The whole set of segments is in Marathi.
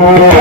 Thank you.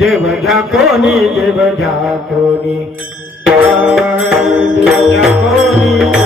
देव घ्या कोणी देव घ्या कोणी देव घ्या कोणी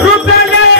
रुतले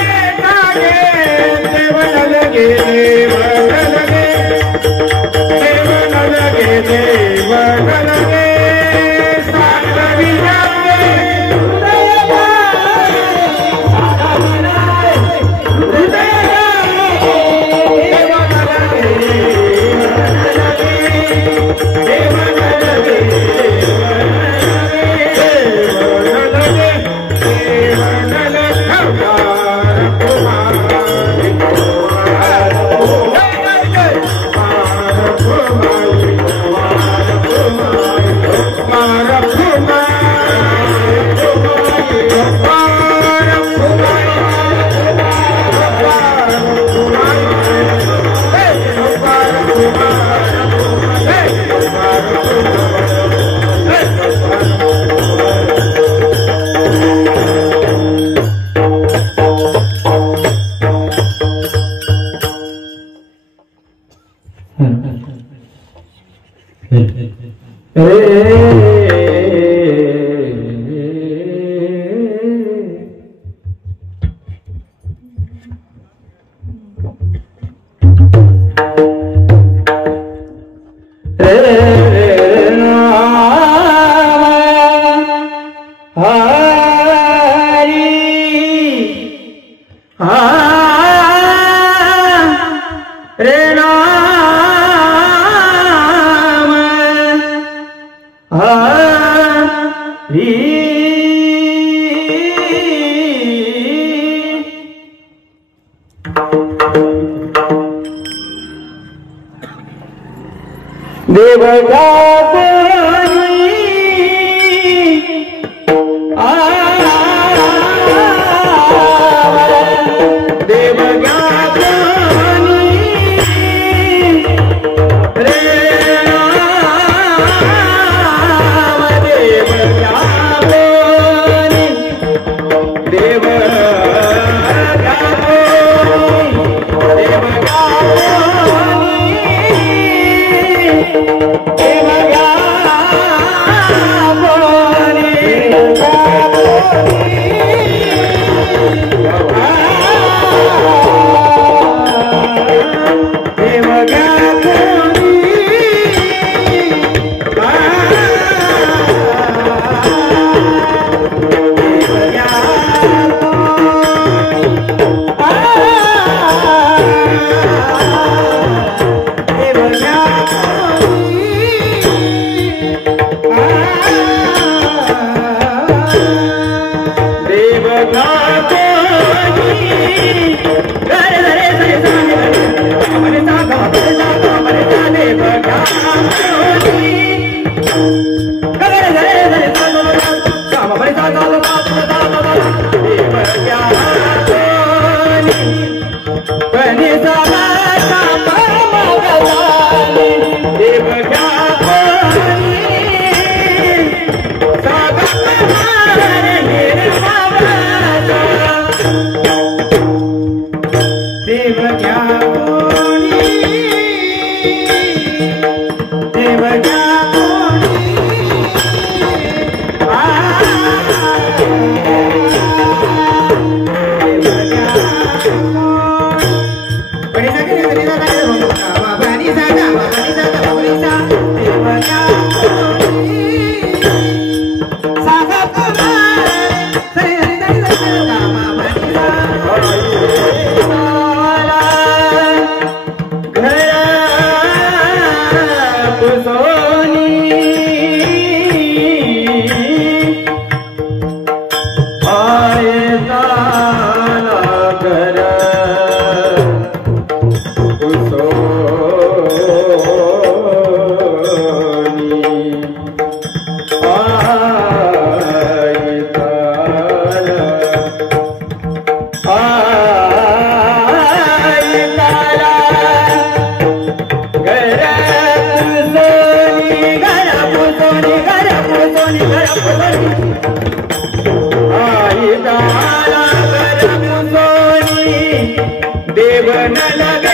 देवना लगे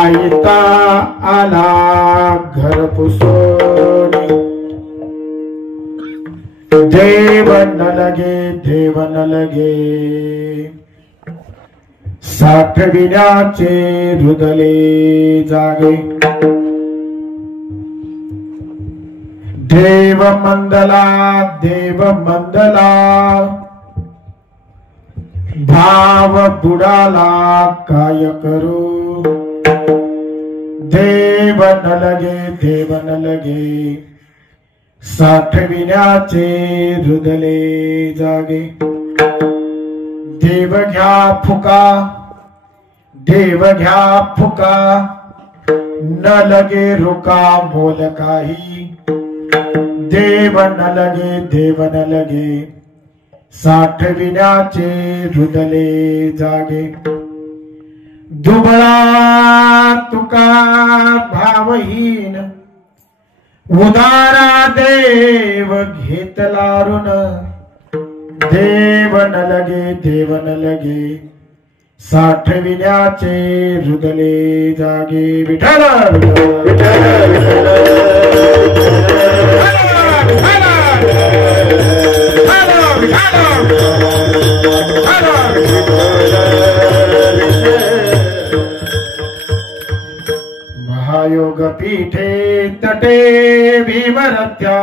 आयता आला घर पुसोनी देव न लगे साठविण्याचे रुदले जागे देव मंदला भाव बुडाला काय करू देव न लगे साठविण्याचे रुदले जागे देव घ्या फुका न लगे रुका मोल काही देव न लगे साठविण्याचे रुदले जागे दुबळा तुका भावहीन उदारा देव घेतला ऋण देव न लगे साठविण्याचे रुदले जागे विठ्ठल महायोग पीठे तटे भीमरथ्या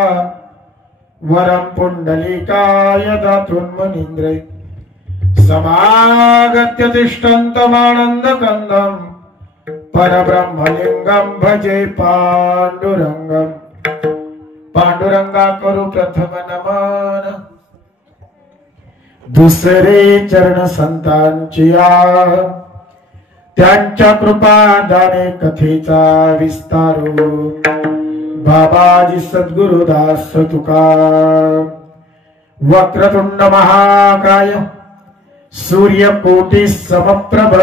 वरम पुंडलिकाय दातुन मुनींद्रे समागत्य तिष्ठन्तमानंद कंदम परब्रह्मलिंगम भजे पांडुरंगम पांडुरंगा करू प्रथम नमन दुसरे चरण संतांची त्यांच्या कृपादाने कथेचा विस्तारू बाबाजी सद्गुरुदास तुका वक्रतुंड महाकाय सूर्यकोटि समप्रभ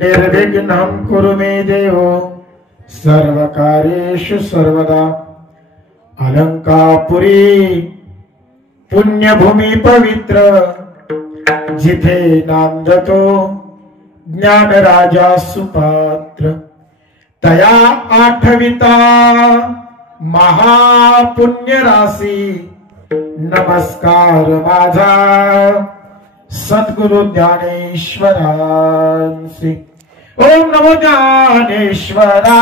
निर्विघ्नं कुरु मे देव सर्वकार्येषु सर्वदा अलंकापुरी पुण्यभूमी पवित्र जिथे नांदतो ज्ञान राजा सुपात्र तया आठविता महापुण्य राशी नमस्कार माझा सद्गुरु ज्ञानेश्वरांसी ओम नमो ज्ञानेश्वरा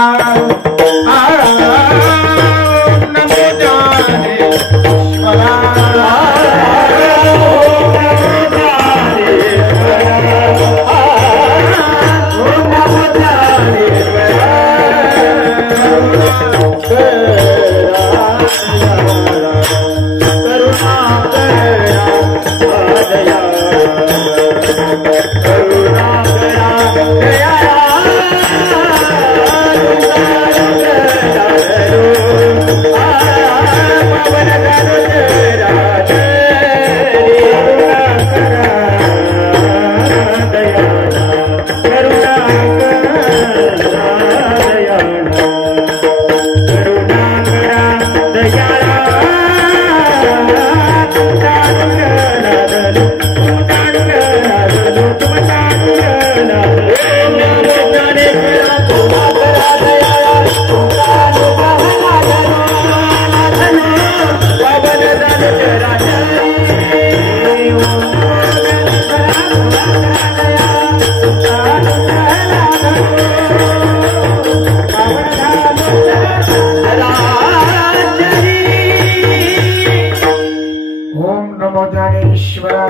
ओम नमो ज्ञानेश्वरा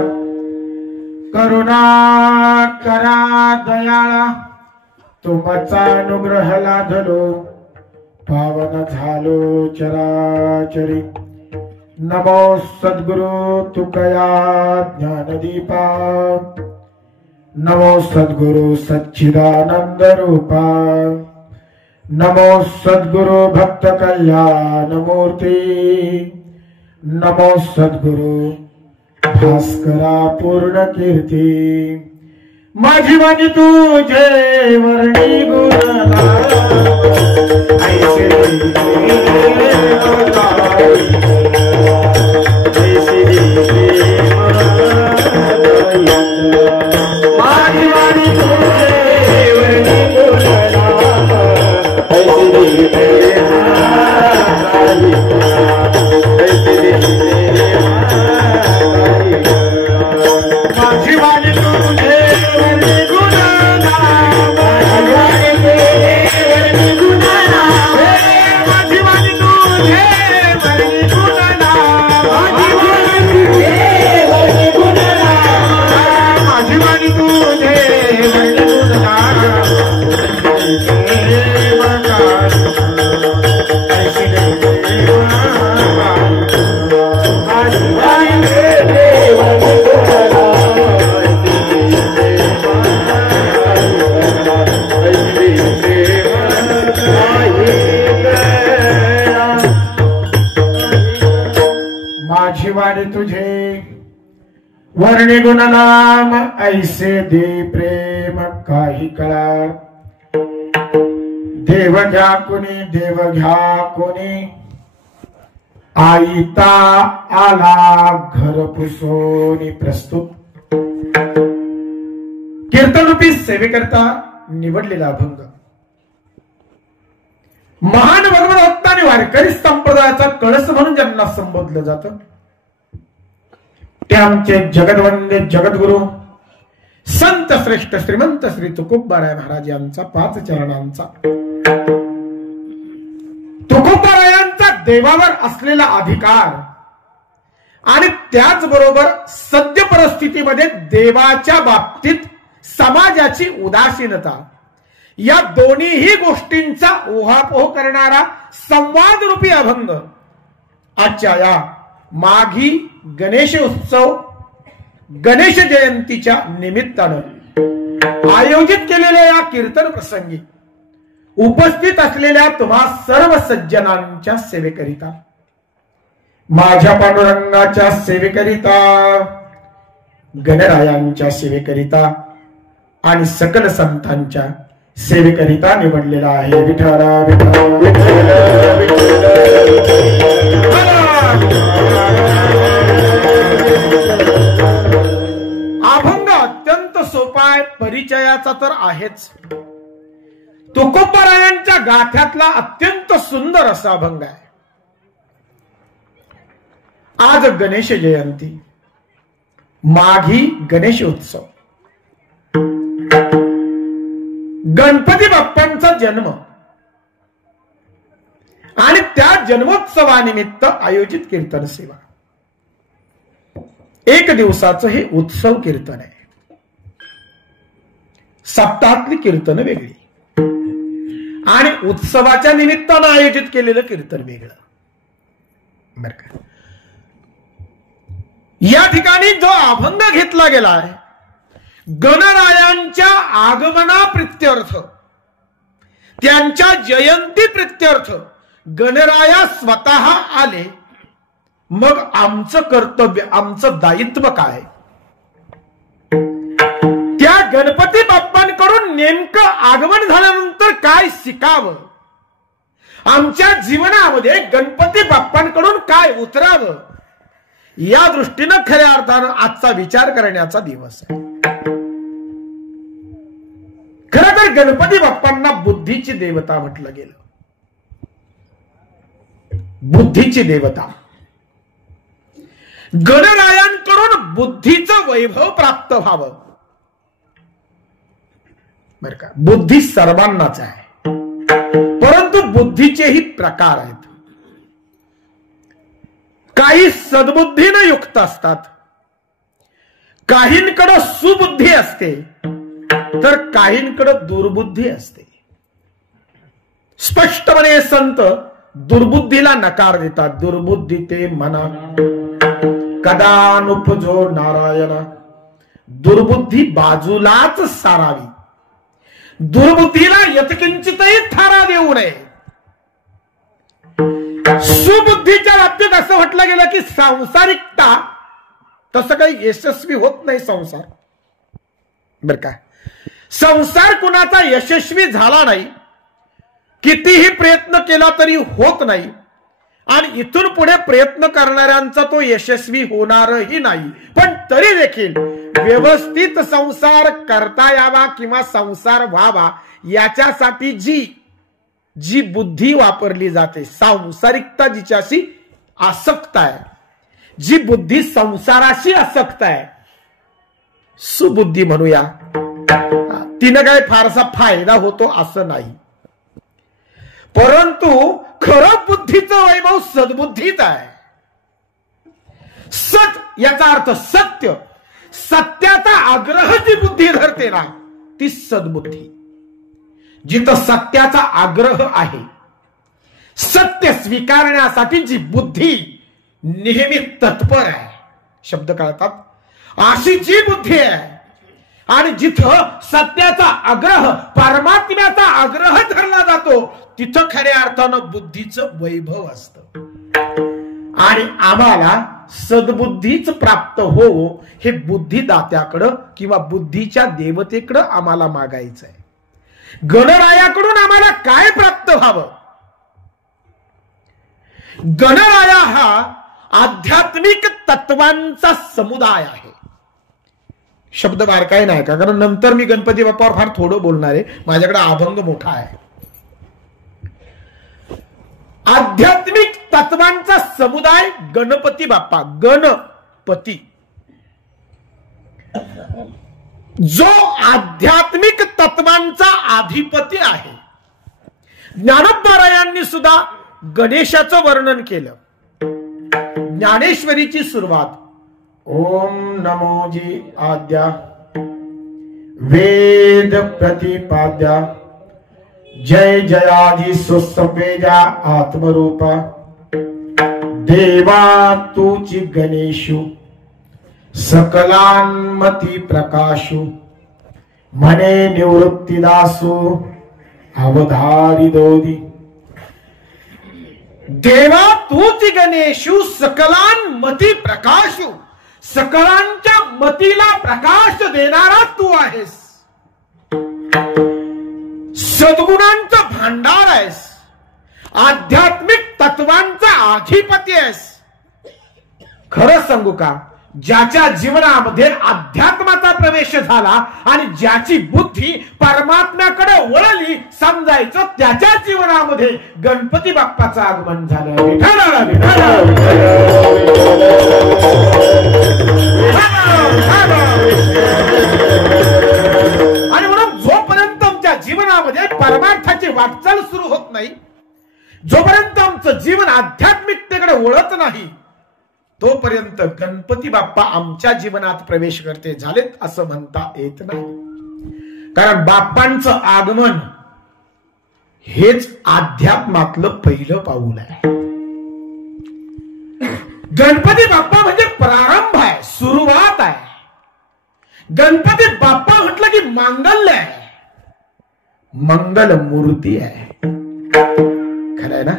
करुणा करा दयाळा तुमचा अनुग्रह लाधलो पावन झालो चराचरी नमो सद्गुरु तुकया ज्ञानदीपा नमो सद्गुरु सच्चिदानंद रूपा नमो सद्गुरु भक्त कल्याण मूर्ति नमो सद्गुरु भास्करा पूर्ण कीर्ती माझी वाणी तुझे वर्णी गुणला ऐसे माझी वाणी तुझे वर्णी वाणी तुझे वर्णी गुणगान, माझी वाणी तुझे वर्णी गुणगान, माझी वाणी तुझे वर्णी गुणगान, माझी वाणी तुझे वर्णी गुणगान, माझी वाणी तुझे वर्णी गुणगान, माझी वाणी तुझे वर्णी गुण नाम, ऐसे दे प्रेम काही कळा, देव घ्या कोणी देव घ्या कोणी, आईता आला घर पुसोनी. प्रस्तुत कीर्तनरूपी सेवेकरता निवडलेला अभंग महान भगवत आणि वारकरी संप्रदायाचा कळस म्हणून ज्यांना संबोधलं जातं ते आमचे जगदवंदे जगद्गुरु संत श्रेष्ठ श्रीमंत श्री तुकोबाराय महाराज यांचा 5 चरणांचा, तुकोबारायांचा देवावर असलेला अधिकार आणि त्याचबरोबर सद्य परिस्थितीमध्ये देवाच्या बाबतीत समाजाची उदासीनता, या दोन्हीही गोष्टींचा ओहापोह करणारा संवाद रूपी अभंग आजच्या या माघी गणेश उत्सव गणेश जयंतीच्या निमित्तानं आयोजित केलेल्या या कीर्तन प्रसंगी उपस्थित असलेल्या तुम्हा सर्व सज्जनांच्या सेवेकरिता, माझ्या पांडुरंगाच्या सेवेकरिता, गणरायांच्या सेवेकरिता आणि सकल संतांच्या सेवेकरिता निवडलेला आहे. विठ्ठला विठ्ठला विठ्ठल अभंग अत्यंत सोपा आहे, परिचयाचा तर आहेच. तुकोबारायांच्या गाथ्यातला अत्यंत सुंदर असा अभंग आहे. आज गणेश जयंती, माघी गणेश उत्सव, गणपती बाप्पांचा जन्म आणि त्या जन्मोत्सवानिमित्त आयोजित कीर्तन सेवा. 1 दिवसाचं हे उत्सव कीर्तन आहे. सप्ताहातली कीर्तन वेगळी आणि उत्सवाच्या निमित्तानं आयोजित केलेलं कीर्तन वेगळं. बर का, या ठिकाणी जो अभंग घेतला गेला आहे गणरायांच्या आगमना प्रित्यर्थ, त्यांच्या जयंती प्रित्यर्थ गणराया स्वतः आले, मग आमचं कर्तव्य आमचं दायित्व काय? त्या गणपती बाप्पांकडून नेमकं आगमन झाल्यानंतर काय शिकावं, आमच्या जीवनामध्ये गणपती बाप्पांकडून काय उतरावं, या दृष्टीनं खऱ्या अर्थानं आजचा विचार करण्याचा दिवस आहे. खरं तर गणपती बाप्पांना बुद्धीची देवता म्हटलं गेलं. बुद्धीची देवता, गणरायांकडून बुद्धीचं वैभव प्राप्त व्हावं. बर का, बुद्धी सर्वांनाच आहे, परंतु बुद्धीचेही प्रकार आहेत. काही सद्बुद्धीने युक्त असतात, काहींकडे सुबुद्धी असते तर काहींकडे दुर्बुद्धी असते. स्पष्टपणे संत दुर्बुद्धीला नकार देतात. दुर्बुद्धी ते मना कदानुपजो नारायणा, दुर्बुद्धी बाजूलाच सारावी, दुर्बुद्धीला यत्किंचितही थारा देऊ नये. सुबुद्धीच्या बाबतीत असं म्हटलं गेलं की सांसारिकता तसं काही यशस्वी होत नाही संसार. बर का, संसार कुणाचा यशस्वी झाला नाही, कितीही प्रयत्न केला तरी होत नाही, आणि इथून पुढे प्रयत्न करणाऱ्यांचा तो यशस्वी होणारही नाही. पण तरी देखील व्यवस्थित संसार करता यावा किंवा संसार व्हावा याच्यासाठी जी बुद्धी वापरली जाते, सांसारिकता जिच्याशी आसक्त आहे, जी बुद्धी संसाराशी आसक्त आहे, सुबुद्धी म्हणूया. तिनं काय फारसा फायदा होतो असं नाही, परंतु खरं बुद्धीचं वैभव सद्बुद्धीच आहे. सत याचा अर्थ सत्य, सत्याचा आग्रह जी बुद्धी धरते ना ती सद्बुद्धी. जिथं सत्याचा आग्रह आहे, सत्य स्वीकारण्यासाठी जी बुद्धी नेहमी तत्पर आहे, शब्द कळतात, अशी जी बुद्धी आहे. आणि जिथं सत्याचा आग्रह, परमात्म्याचा आग्रह धरला जातो तिथं खऱ्या अर्थानं बुद्धीचं वैभव असतं. आणि आम्हाला सद्बुद्धीच प्राप्त हो हे बुद्धिदात्याकडं किंवा बुद्धीच्या देवतेकडं आम्हाला मागायचं आहे. गणरायाकडून आम्हाला काय प्राप्त व्हावं? गणराया हा आध्यात्मिक तत्वांचा समुदाय आहे. शब्द बारकाई नाही का, कारण नंतर मी गणपती बाप्पावर फार थोडं बोलणार आहे, माझ्याकडे अभंग मोठा आहे. आध्यात्मिक तत्वांचा समुदाय गणपती बाप्पा. गणपती जो आध्यात्मिक तत्वांचा अधिपती आहे. ज्ञानोबा सुद्धा गणेशाचं वर्णन केलं. ज्ञानेश्वरीची सुरुवात ओम नमोजी आद्या वेद प्रतिपाद्या जय जयाजी सुसंवेद्या आत्मरूपा देवा तुची गणेशु सकलान्मती प्रकाशु मने निवृत्तिदासु अवधारी दोदी. देवा तूच गणेशु सकलान्मती प्रकाशु, सकलांच्या मतीला प्रकाश देणारा तू आहेस. सद्गुणांचं भांडार आहेस, आध्यात्मिक तत्वांचा अधिपती आहेस. खरं सांगू का, ज्याच्या जीवनामध्ये अध्यात्माचा प्रवेश झाला आणि ज्याची बुद्धी परमात्म्याकडे वळली समजायचं, त्याच्या जीवनामध्ये गणपती बाप्पाचं आगमन झालं. आणि म्हणून जोपर्यंत आमच्या जीवनामध्ये परमार्थाची वाटचाल सुरू होत नाही, जोपर्यंत आमचं जीवन आध्यात्मिकतेकडे वळत नाही, तोपर्यंत गणपती बाप्पा आमच्या जीवनात प्रवेश करते झालेत असं म्हणता येत नाही. कारण बाप्पांचं आगमन हेच अध्यात्मातलं पहिलं पाऊल आहे. गणपती बाप्पा म्हणजे प्रारंभ आहे, सुरुवात आहे. गणपती बाप्पा म्हटलं की मांगल्य आहे, मंगल मूर्ती आहे. खरंय ना.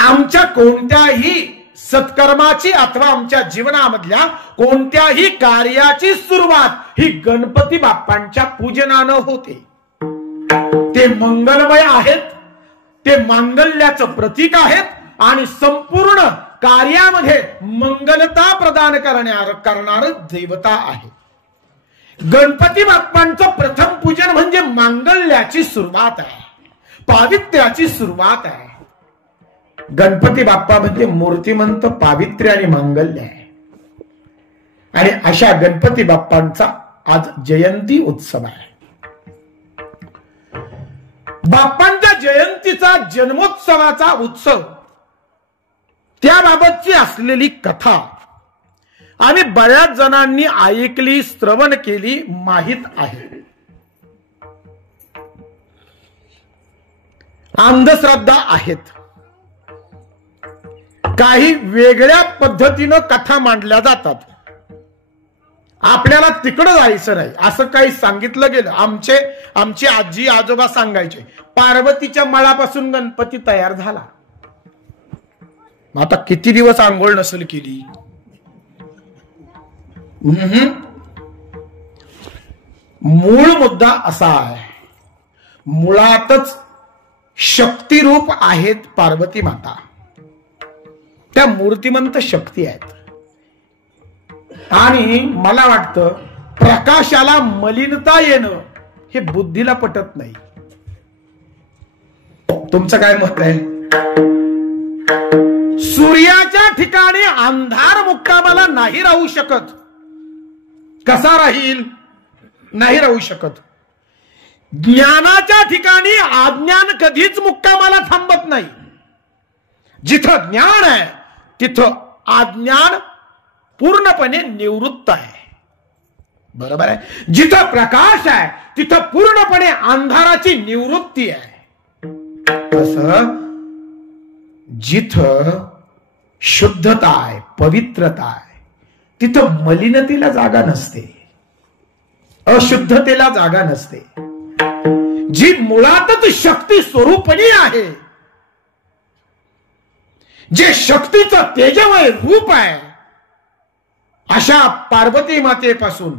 आमच्या कोणत्याही सत्कर्माची अथवा आमच्या जीवनामधल्या कोणत्याही कार्याची सुरुवात ही गणपती बाप्पांच्या पूजनानं होते. ते मंगलमय आहेत, ते मांगल्याचं प्रतीक आहेत आणि संपूर्ण कार्यामध्ये मंगलता प्रदान करणार देवता आहे. गणपती बाप्पांचं प्रथम पूजन म्हणजे मांगल्याची सुरुवात आहे, पावित्र्याची सुरुवात आहे. गणपती बाप्पा म्हणजे मूर्तिमंत, पावित्र्य आणि मांगल्य आहे. आणि अशा गणपती बाप्पांचा आज जयंती उत्सव आहे. बाप्पांच्या जयंतीचा, जन्मोत्सवाचा उत्सव, त्याबाबतची असलेली कथा आम्ही बऱ्याच जणांनी ऐकली, श्रवण केली, माहित आहे. अंधश्रद्धा आहेत, काही वेगळ्या पद्धतीनं कथा मांडल्या जातात. आपल्याला तिकडं जायचं नाही असं काही सांगितलं गेलं. आमचे आजी आजोबा सांगायचे, पार्वतीच्या मळापासून गणपती तयार झाला. आता किती दिवस आंघोळ नसेल केली. मूळ मुद्दा असा आहे, मुळातच शक्तिरूप आहेत पार्वती माता. त्या मूर्तिमंत शक्ती आहेत. आणि मला वाटतं प्रकाशाला मलिनता येणं हे बुद्धीला पटत नाही. तुमचं काय मत आहे? सूर्याच्या ठिकाणी अंधार मुक्कामाला नाही राहू शकत, कसा राहील? नाही राहू शकत. ज्ञानाच्या ठिकाणी अज्ञान कधीच मुक्कामाला थांबत नाही. जिथं ज्ञान आहे तिथं अज्ञान पूर्णपणे निवृत्त आहे. बरोबर आहे. जिथं प्रकाश आहे तिथं पूर्णपणे अंधाराची निवृत्ती आहे. असं जिथं शुद्धता आहे, पवित्रता आहे, तिथं मलिनतेला जागा नसते, अशुद्धतेला जागा नसते. जी मुळातच शक्ती स्वरूपणी आहे, जे शक्तीचं तेजमय रूप आहे, अशा पार्वती मातेपासून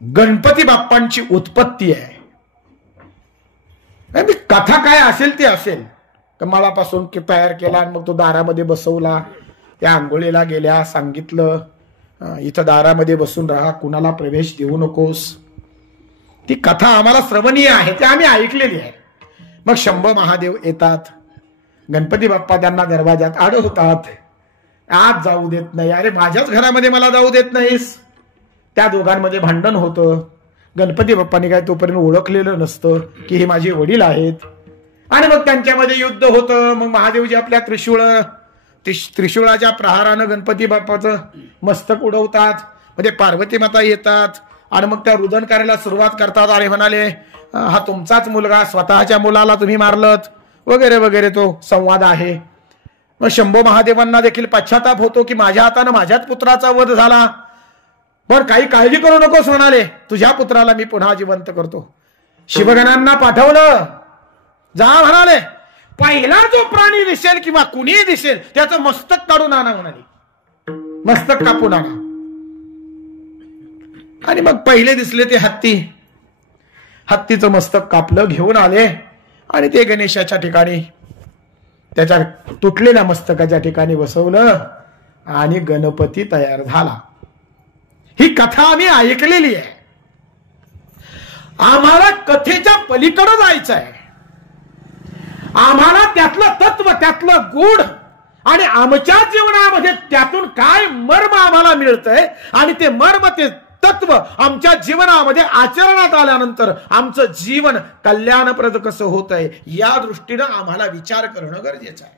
गणपती बाप्पांची उत्पत्ती आहे. कथा काय असेल ते असेल. कमळापासून तयार केला आणि मग तो दारामध्ये बसवला. त्या आंघोळीला गेल्या, सांगितलं इथं दारामध्ये बसून राहा, कुणाला प्रवेश देऊ नकोस. ती कथा आम्हाला श्रवणीय आहे, ते आम्ही ऐकलेली आहे. मग शंभो महादेव येतात, गणपती बाप्पा त्यांना दरवाजात अडवतात, आत जाऊ देत नाही. अरे माझ्याच घरामध्ये मला जाऊ देत नाहीस. त्या दोघांमध्ये भांडण होतं. गणपती बाप्पांनी काय तोपर्यंत ओळखलेलं नसतं की हे माझे वडील आहेत. आणि मग त्यांच्यामध्ये युद्ध होतं. मग महादेवजी आपल्या त्रिशूळाच्या प्रहारानं गणपती बाप्पाचं मस्तक उडवतात. म्हणजे पार्वती माता येतात आणि मग त्या रुदन करायला सुरुवात करतात. आणि म्हणाले हा तुमचाच मुलगा, स्वतःच्या मुलाला तुम्ही मारलत वगैरे वगैरे. तो संवाद आहे. मग शंभो महादेवांना देखील पश्चाताप होतो की माझ्या हातानं माझ्याच पुत्राचा वध झाला. पण काही काळजी करू नकोस म्हणाले, तुझ्या पुत्राला मी पुन्हा जिवंत करतो. शिवगणांना पाठवलं. जा म्हणाले, पहिला जो प्राणी दिसेल किंवा कुणीही दिसेल त्याचं मस्तक काढून आणा म्हणाले. मस्तक कापून आणा. आणि मग पहिले दिसले ते हत्ती. हत्तीचं मस्तक कापलं, घेऊन आले आणि ते गणेशाच्या ठिकाणी, त्याच्या तुटलेल्या मस्तकाच्या ठिकाणी बसवलं आणि गणपती तयार झाला. ही कथा आम्ही ऐकलेली आहे. आम्हाला कथेच्या पलीकडे जायचं आहे. आम्हाला त्यातलं तत्व, त्यातलं गूढ आणि आमच्या जीवनामध्ये त्यातून काय मर्म आम्हाला मिळतंय आणि ते मर्म, ते तत्व आमच्या जीवनामध्ये आचरणात आल्यानंतर आमचं जीवन कल्याणप्रद कसं होतंय या दृष्टीनं आम्हाला विचार करणं गरजेचं आहे.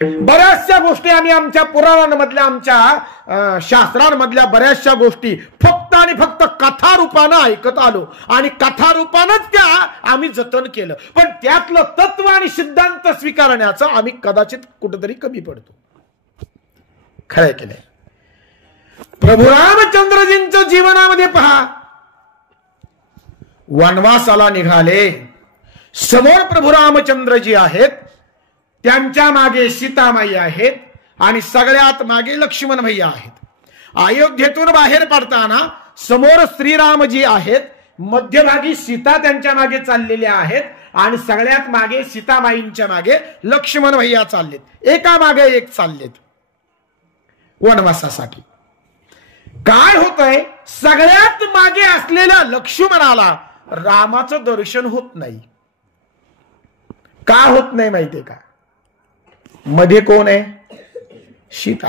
बऱ्याचशा गोष्टी आम्ही आमच्या पुराणांमधल्या, आमच्या शास्त्रांमधल्या बऱ्याचशा गोष्टी फक्त आणि फक्त कथा रूपानं ऐकत आलो आणि कथा रूपानंच त्या आम्ही जतन केलं. पण त्यातलं तत्व आणि सिद्धांत स्वीकारण्याचं आम्ही कदाचित कुठेतरी कमी पडतो. खरंय की नाही? प्रभू रामचंद्रजींचं जीवनामध्ये पहा, वनवासाला निघाले. समोर प्रभू रामचंद्रजी आहेत, त्यांच्या मागे सीतामाई आहेत आणि सगळ्यात मागे लक्ष्मण भैया आहेत. अयोध्येतून बाहेर पडताना समोर श्रीरामजी आहेत, मध्यभागी सीता त्यांच्या मागे चाललेल्या आहेत आणि सगळ्यात मागे सीतामाईंच्या मागे लक्ष्मण भैया चाललेत. एका मागे एक चाललेत वनवासासाठी. काय होतंय, सगळ्यात मागे असलेल्या लक्ष्मणाला रामाचं दर्शन होत नाही. का होत नाही माहितीये का? मध्ये कोण आहे? सीता.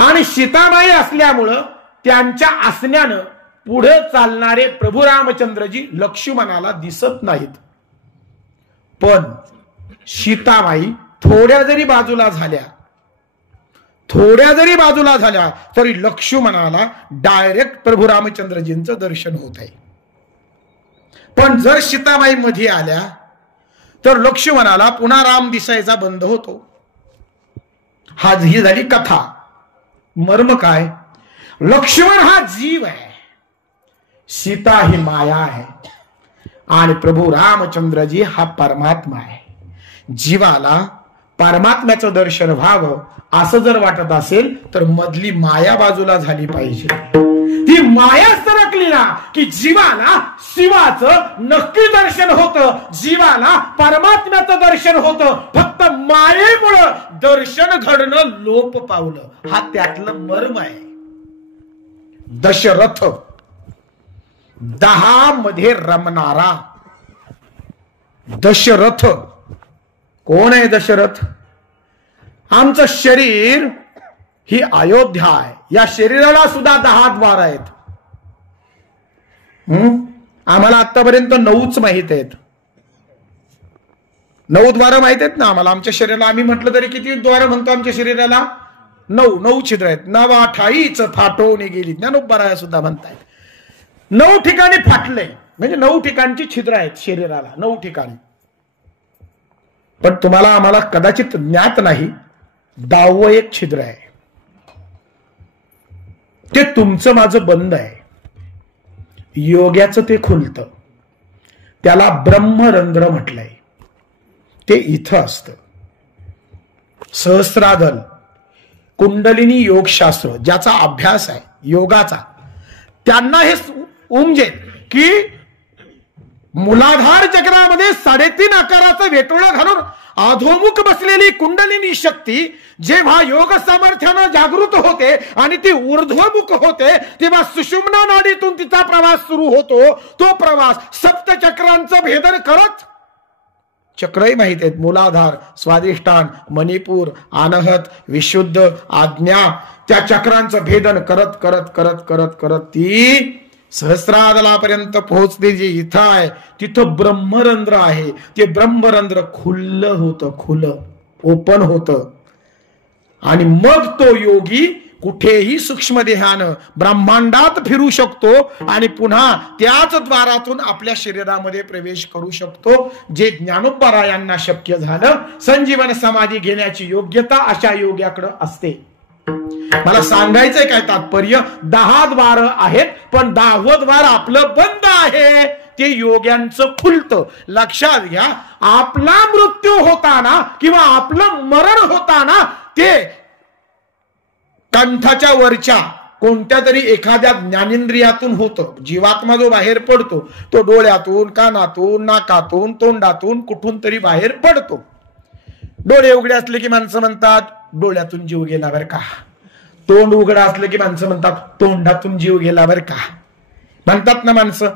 आणि सीताबाई असल्यामुळं त्यांच्या असण्यानं पुढे चालणारे प्रभू रामचंद्रजी लक्ष्मणाला दिसत नाहीत. पण सीताबाई थोड्या जरी बाजूला झाल्या तरी लक्ष्मणाला डायरेक्ट प्रभू रामचंद्रजींचं दर्शन होत आहे. पण जर सीताबाई मध्ये आल्या तर लक्ष्मणाला पुन्हा राम दिसायचा बंद होतो. ही झाली कथा. मर्म काय? लक्ष्मण हा जीव आहे, सीता ही माया आहे आणि प्रभू रामचंद्रजी हा परमात्मा आहे. जीवाला परमात्म्याचं दर्शन व्हावं असं जर वाटत असेल तर मधली माया बाजूला झाली पाहिजे. ती माया सरकली ना की जीवाला शिवाचं नक्की दर्शन होतं, जीवाला परमात्म्याचं दर्शन होतं. फक्त मायेमुळं दर्शन घडणं लोप पावलं. हा त्यातलं मर्म आहे. दशरथ 10 मध्ये रमणारा दशरथ कोण आहे? दशरथ आमचं शरीर ही अयोध्या आहे. या शरीराला सुद्धा 10 द्वार आहेत. आम्हाला आतापर्यंत 9च माहित आहेत. 9 द्वार माहित आहेत ना आम्हाला. आमच्या शरीराला आम्ही म्हटलं तरी किती द्वार म्हणतो आमच्या शरीराला? 9 छिद्र आहेत. 9 फाटवून गेली. ज्ञानोबराया सुद्धा म्हणतायत 9 ठिकाणी फाटले, म्हणजे 9 ठिकाणची छिद्र आहेत शरीराला, 9 ठिकाणी. पण तुम्हाला आम्हाला कदाचित ज्ञात नाही 10वं एक छिद्र आहे, ते तुमचं माझं बंद आहे. योग्याचं ते खुलतं, त्याला ब्रह्मरंध्र म्हटलंय. ते इथं असतं. सहस्रादल कुंडलिनी योगशास्त्र ज्याचा अभ्यास आहे योगाचा, त्यांना हे उमजेल की मूलाधार चक्रामध्ये 3.5 आकाराचं वेटोळं घालून अधोमुख बसलेली कुंडलिनी शक्ती जेव्हा योग सामर्थ्यानं जागृत होते आणि ती ऊर्ध्वमुख होते, तेव्हा सुषुम्ना नाडीतून तिचा प्रवास सुरू होतो. तो प्रवास 7 चक्रांचं भेदन करत, चक्रही माहित आहेत, मूलाधार, स्वादिष्ठान, मणिपूर, अनाहत, विशुद्ध, आज्ञा, त्या चक्रांचं भेदन करत करत करत करत करत ती सहस्रादलापर्यंत पोहोचते. जे इथं आहे तिथं ब्रह्मरंध्र आहे. ते ब्रह्मरंध्र खुल्लं होतं, खुलं ओपन होतं. आणि मग तो योगी कुठेही सूक्ष्म देहानं ब्रह्मांडात फिरू शकतो आणि पुन्हा त्याच द्वारातून आपल्या शरीरामध्ये प्रवेश करू शकतो, जे ज्ञानोबरायांना शक्य झालं. संजीवन समाधी घेण्याची योग्यता अशा योग्याकडे असते. मला सांगायचंय काय तात्पर्य? 10 द्वार आहेत, पण 10वं द्वार आपलं बंद आहे, ते योग्यांचं खुलतं. लक्षात घ्या, आपला मृत्यू होताना किंवा आपलं मरण होताना ते कंठाच्या वरच्या कोणत्या तरी एखाद्या ज्ञानेंद्रियातून होतं. जीवात्मा जो बाहेर पडतो तो डोळ्यातून, कानातून, नाकातून, तोंडातून कुठून तरी बाहेर पडतो. डोळे उघडे असले की माणसं म्हणतात डोळ्यातून जीव गेला बरं का. तोंड उघडं असलं की माणसं म्हणतात तोंडातून जीव गेला बरं का. म्हणतात ना माणसं.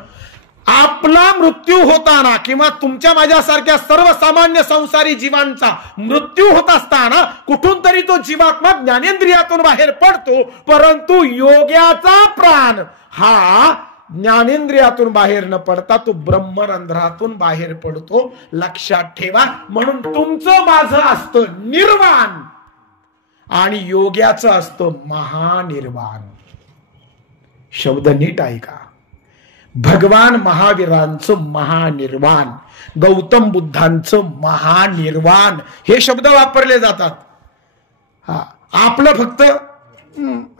आपला मृत्यू होताना किंवा तुमच्या माझ्यासारख्या सर्वसामान्य संसारी जीवांचा मृत्यू होत असताना कुठून तरी तो जीवात्मा ज्ञानेंद्रियातून बाहेर पडतो, परंतु योग्याचा प्राण हा ज्ञानेंद्रियातून बाहेर न पडता तो ब्रह्मरंध्रातून बाहेर पडतो. लक्षात ठेवा. म्हणून तुमचं माझं असतं निर्वाण आणि योग्याचं असतं महानिर्वाण. शब्द नीट ऐका. भगवान महावीरांचं महानिर्वाण, गौतम बुद्धांचं महानिर्वाण हे शब्द वापरले जातात. आपलं फक्त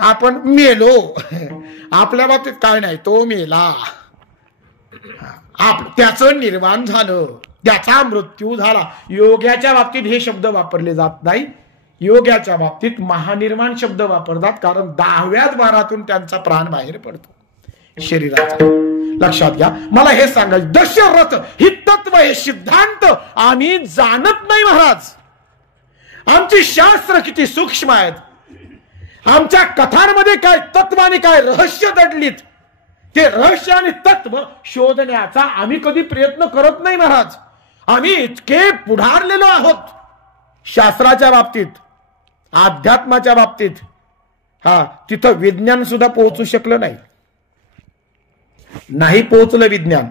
आपण मेलो, आपल्या बाबतीत काय नाही, तो मेला, त्याचं निर्वाण झालं, त्याचा मृत्यू झाला. योग्याच्या बाबतीत हे शब्द वापरले जात नाही. योग्याच्या बाबतीत महानिर्वाण शब्द वापरतात, कारण 10व्या द्वारातून त्यांचा प्राण बाहेर पडतो शरीराचा. लक्षात घ्या. मला हे सांगायचं, दशरथ ही तत्व, हे सिद्धांत आम्ही जाणत नाही महाराज. आमची शास्त्र किती सूक्ष्म आहेत. आमच्या कथांमध्ये काय तत्व आणि काय रहस्य दडलीत, ते रहस्य आणि तत्व शोधण्याचा आम्ही कधी प्रयत्न करत नाही महाराज. आम्ही इतके पुढारलेलो आहोत शास्त्राच्या बाबतीत, अध्यात्माच्या बाबतीत. तिथं विज्ञान सुद्धा पोहोचू शकलं नाही. नाही पोहोचलं विज्ञान,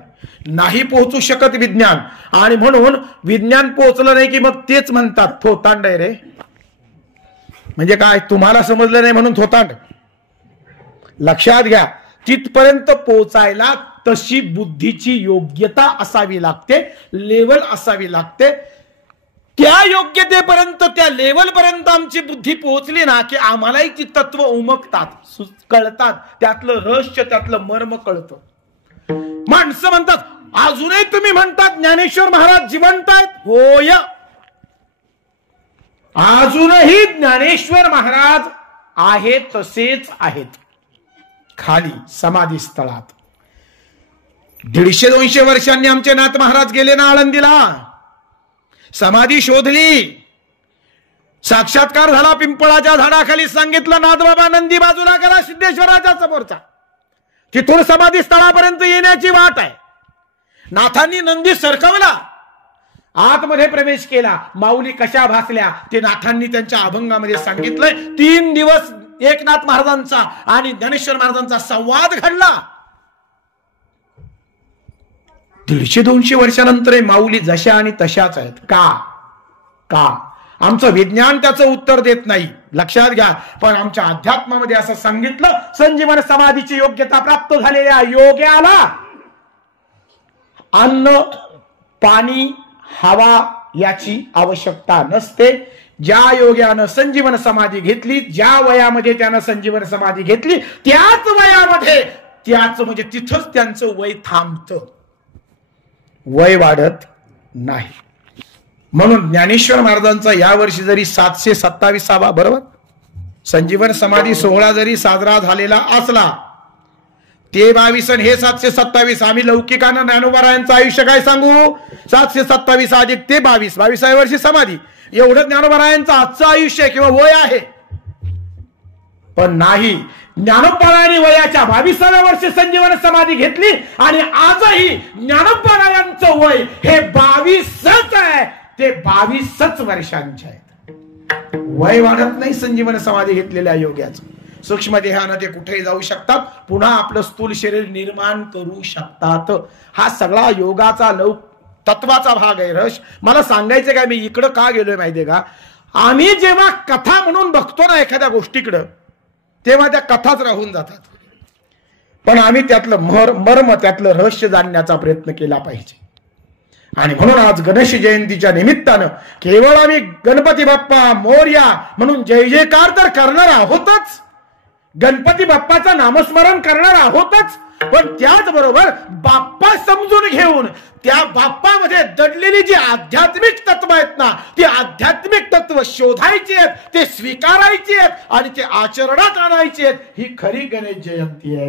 नाही पोहोचू शकत विज्ञान. आणि म्हणून विज्ञान पोहोचलं नाही की मग तेच म्हणतात थोतांड आहे रे. म्हणजे काय, तुम्हाला समजलं नाही म्हणून थोतांड. लक्षात घ्या, तिथपर्यंत पोहोचायला तशी बुद्धीची योग्यता असावी लागते, लेवल असावी लागते. त्या योग्यतेपर्यंत, त्या लेवल पर्यंत आमची बुद्धी पोहोचली ना की आम्हालाही ती तत्व उमगतात, कळतात, त्यातलं रहस्य, त्यातलं मर्म कळतं. माणसं म्हणतात अजूनही तुम्ही म्हणतात ज्ञानेश्वर महाराज जिवंत आहेत. होय, अजूनही ज्ञानेश्वर महाराज आहेत, तसेच आहेत, खाली समाधी स्थळात. 150-200 वर्षांनी आमचे नाथ महाराज गेले ना आळंदीला, समाधी शोधली, साक्षात्कार झाला. पिंपळाच्या झाडाखाली सांगितलं नाथबाबा नंदी बाजूला करा सिद्धेश्वराच्या समोरचा. तिथून समाधी स्थळापर्यंत येण्याची वाट आहे. नाथांनी नंदी सरकवला आतमध्ये प्रवेश केला. माऊली कशा भासल्या ते नाथांनी त्यांच्या अभंगामध्ये सांगितलंय. 3 दिवस एकनाथ महाराजांचा आणि ज्ञानेश्वर महाराजांचा संवाद घडला. 150-200 वर्षानंतर माऊली जशा आणि तशाच आहेत. का आमचं विज्ञान त्याचं उत्तर देत नाही, लक्षात घ्या. पण आमच्या अध्यात्मामध्ये असं सांगितलं, संजीवन समाधीची योग्यता प्राप्त झालेल्या योग्याला अन्न, पाणी, हवा याची आवश्यकता नसते. ज्या योग्यानं संजीवन समाधी घेतली, ज्या वयामध्ये त्यानं संजीवन समाधी घेतली, त्याच वयामध्ये त्याच म्हणजे तिथंच त्यांचं वय थांबतं, वय वाढत नाही. म्हणून ज्ञानेश्वर महाराजांचा यावर्षी जरी 727 बरोबर संजीवन समाधी सोहळा जरी साजरा झालेला असला, ते 22 आणि हे 727, आम्ही लौकिकानं ज्ञानोबारायांचं आयुष्य काय सांगू. 727 अधिक ते 22व्या वर्षी समाधी, एवढं ज्ञानोबारायांचं आजचं आयुष्य किंवा वय आहे. पण नाही, ज्ञानोबारायांनी वयाच्या 22व्या वर्षी संजीवन समाधी घेतली आणि आजही ज्ञानोबारायांचं वय हे 22च आहे. ते 22च वर्षांचे आहेत. वय वाढत नाही संजीवन समाधी घेतलेल्या योग्याचं. सूक्ष्म देहानं ते कुठेही जाऊ शकतात, पुन्हा आपलं स्थूल शरीर निर्माण करू शकतात. हा सगळा योगाचा तत्वाचा भाग आहे. रश मला सांगायचं काय, मी इकडं का गेलोय माहितीये का, आम्ही जेव्हा कथा म्हणून बघतो ना एखाद्या गोष्टीकडं, तेव्हा त्या कथाच राहून जातात. पण आम्ही त्यातलं मर्म, त्यातलं रहस्य जाणण्याचा प्रयत्न केला पाहिजे. आणि म्हणून आज गणेश जयंतीच्या निमित्तानं केवळ आम्ही गणपती बाप्पा मोरया म्हणून जय जयकार तर करणार आहोतच, गणपती बाप्पाचं नामस्मरण करणार आहोतच, पण त्याचबरोबर बाप्पा समजून घेऊन त्या बाप्पामध्ये दडलेली जी आध्यात्मिक तत्व आहेत ना, ती आध्यात्मिक तत्व शोधायची आहेत, ते स्वीकारायची आहेत आणि ते आचरणात आणायची आहेत. ही खरी गणेश जयंती आहे.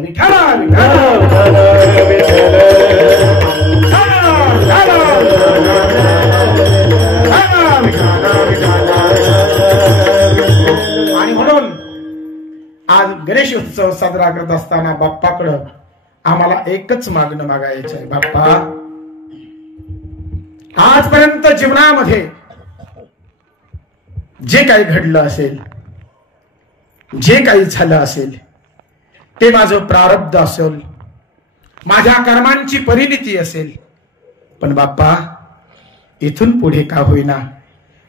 आणि म्हणून आज गणेश उत्सव साजरा करत असताना बाप्पाकडं आम्हाला एकच मागणं मागायचं आहे. बाप्पा, आजपर्यंत जीवनामध्ये जे काही घडलं असेल, जे काही झालं असेल, ते माझं प्रारब्ध असेल, माझ्या कर्मांची परिणिती असेल. पण बाप्पा, इथून पुढे का होईना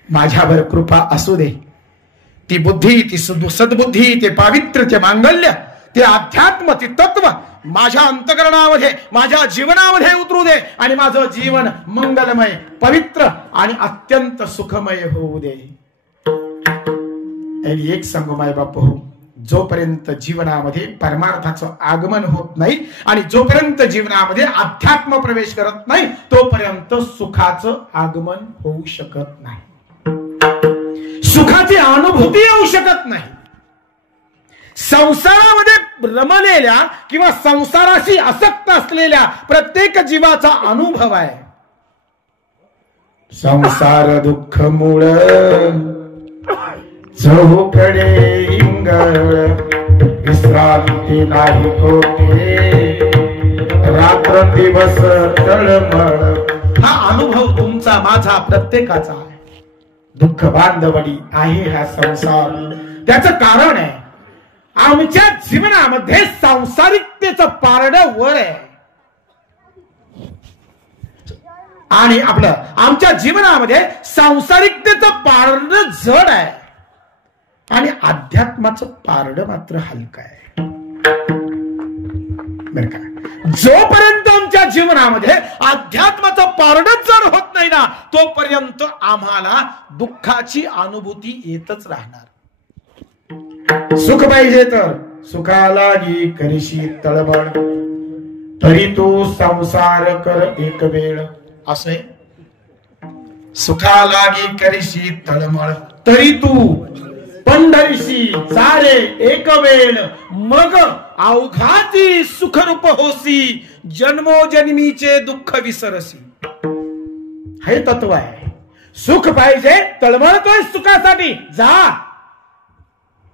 माझ्यावर कृपा असू दे. ती बुद्धी, ती सद्बुद्धी, ते पावित्र्य, ते मांगल्य, ते अध्यात्म, ते तत्व माझ्या अंतकरणामध्ये, माझ्या जीवनामध्ये उतरू दे आणि माझं जीवन मंगलमय, पवित्र आणि अत्यंत सुखमय होऊ दे. आणि एक सांगू माय बापू, जोपर्यंत जीवनामध्ये परमार्थाचं आगमन होत नाही आणि जोपर्यंत जीवनामध्ये अध्यात्म प्रवेश करत नाही, तोपर्यंत सुखाचं आगमन होऊ शकत नाही, सुखाची अनुभूती येऊ शकत नाही. संसारामध्ये रमलेल्या किंवा संसाराशी आसक्त असलेल्या प्रत्येक जीवाचा अनुभव आहे. संसार दुःख मूळ चहूकडे इंगळ, विश्रांती नाही कोठे, रात्र दिवस तळमळ. हा अनुभव तुमचा, माझा, प्रत्येकाचा आहे. दुःख बांधवडी आहे हा संसार. त्याचं कारण आहे आमच्या जीवनामध्ये सांसारिकतेचं पारडं वर आहे आणि आमच्या जीवनामध्ये सांसारिकतेचं पारडं जड आहे आणि अध्यात्माचं पारडं मात्र हलकं आहे. बरं का, जोपर्यंत आमच्या जीवनामध्ये अध्यात्माचं पारडं जड होत नाही ना, तोपर्यंत आम्हाला दुःखाची अनुभूती येतच राहणार. सुख पाहिजे तर सुखालागी करशी तळमळ, तरी तू संसार कर एक वेळ. असे सुखालागी करशी तळमळ, तरी तू पंढरीशी चाले एक वेळ, मग अवघाती सुखरूप होसी, जन्मोजन्मीचे दुःख विसरसी. हे तत्व आहे. सुख पाहिजे, तळमळतोय सुखासाठी, जा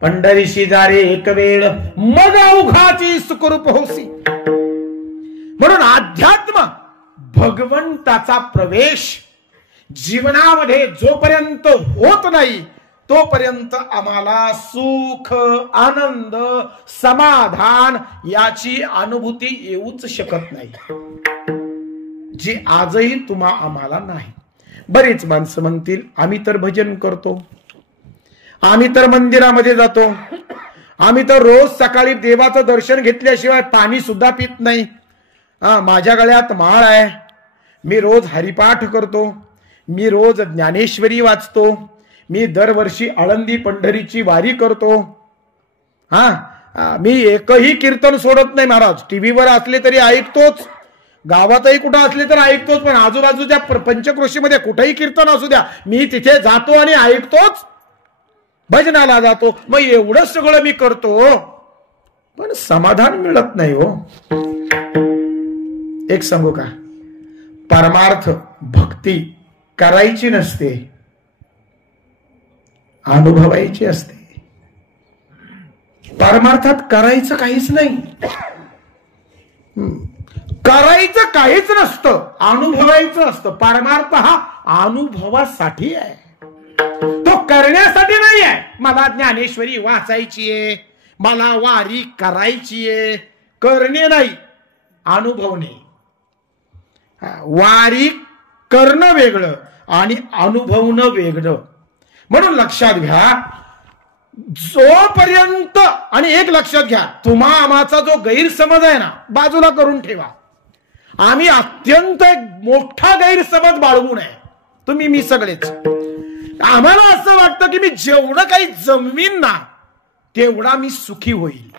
पंढरीशी जा रे एक वेळ, मग अवघाती सुखरूप होसी. म्हणून अध्यात्म भगवंताचा प्रवेश जीवनामध्ये जोपर्यंत होत नाही तोपर्यंत आम्हाला सुख, आनंद, समाधान याची अनुभूती येऊच शकत नाही, जी आजही आम्हाला नाही. बरीच माणसं म्हणतील आम्ही तर भजन करतो, आम्ही तर मंदिरामध्ये जातो, आम्ही तर रोज सकाळी देवाचं दर्शन घेतल्याशिवाय पाणी सुद्धा पित नाही, माझ्या गळ्यात माळ आहे, मी रोज हरिपाठ करतो, मी रोज ज्ञानेश्वरी वाचतो, मी दरवर्षी आळंदी पंढरीची वारी करतो, मी एकही कीर्तन सोडत नाही महाराज. टीव्हीवर असले तरी ऐकतोच, गावातही कुठं असले तर ऐकतोच, पण आजूबाजूच्या पंचक्रोशीमध्ये कुठेही कीर्तन असू द्या मी तिथे जातो आणि ऐकतोच, भजनाला जातो. मग एवढं सगळं मी करतो पण समाधान मिळत नाही हो. एक सांगू का, परमार्थ भक्ती करायची नसते, अनुभवायची असते. परमार्थात करायचं काहीच नाही, करायचं काहीच नसतं, अनुभवायचं असतं. परमार्थ हा अनुभवासाठी आहे, तो करण्यासाठी नाही आहे. मला ज्ञानेश्वरी वाचायची आहे, मला वारी करायची आहे, करणे नाही, अनुभवणे. वारी करणं वेगळं आणि अनुभवणं वेगळं. म्हणून लक्षात घ्या, जोपर्यंत, आणि एक लक्षात घ्या, आमचा जो गैरसमज आहे ना बाजूला करून ठेवा. आम्ही अत्यंत मोठा गैरसमज बाळगू नये, तुम्ही मी सगळेच. आम्हाला असं वाटतं की मी जेवढं काही जमवीन ना तेवढा मी सुखी होईल,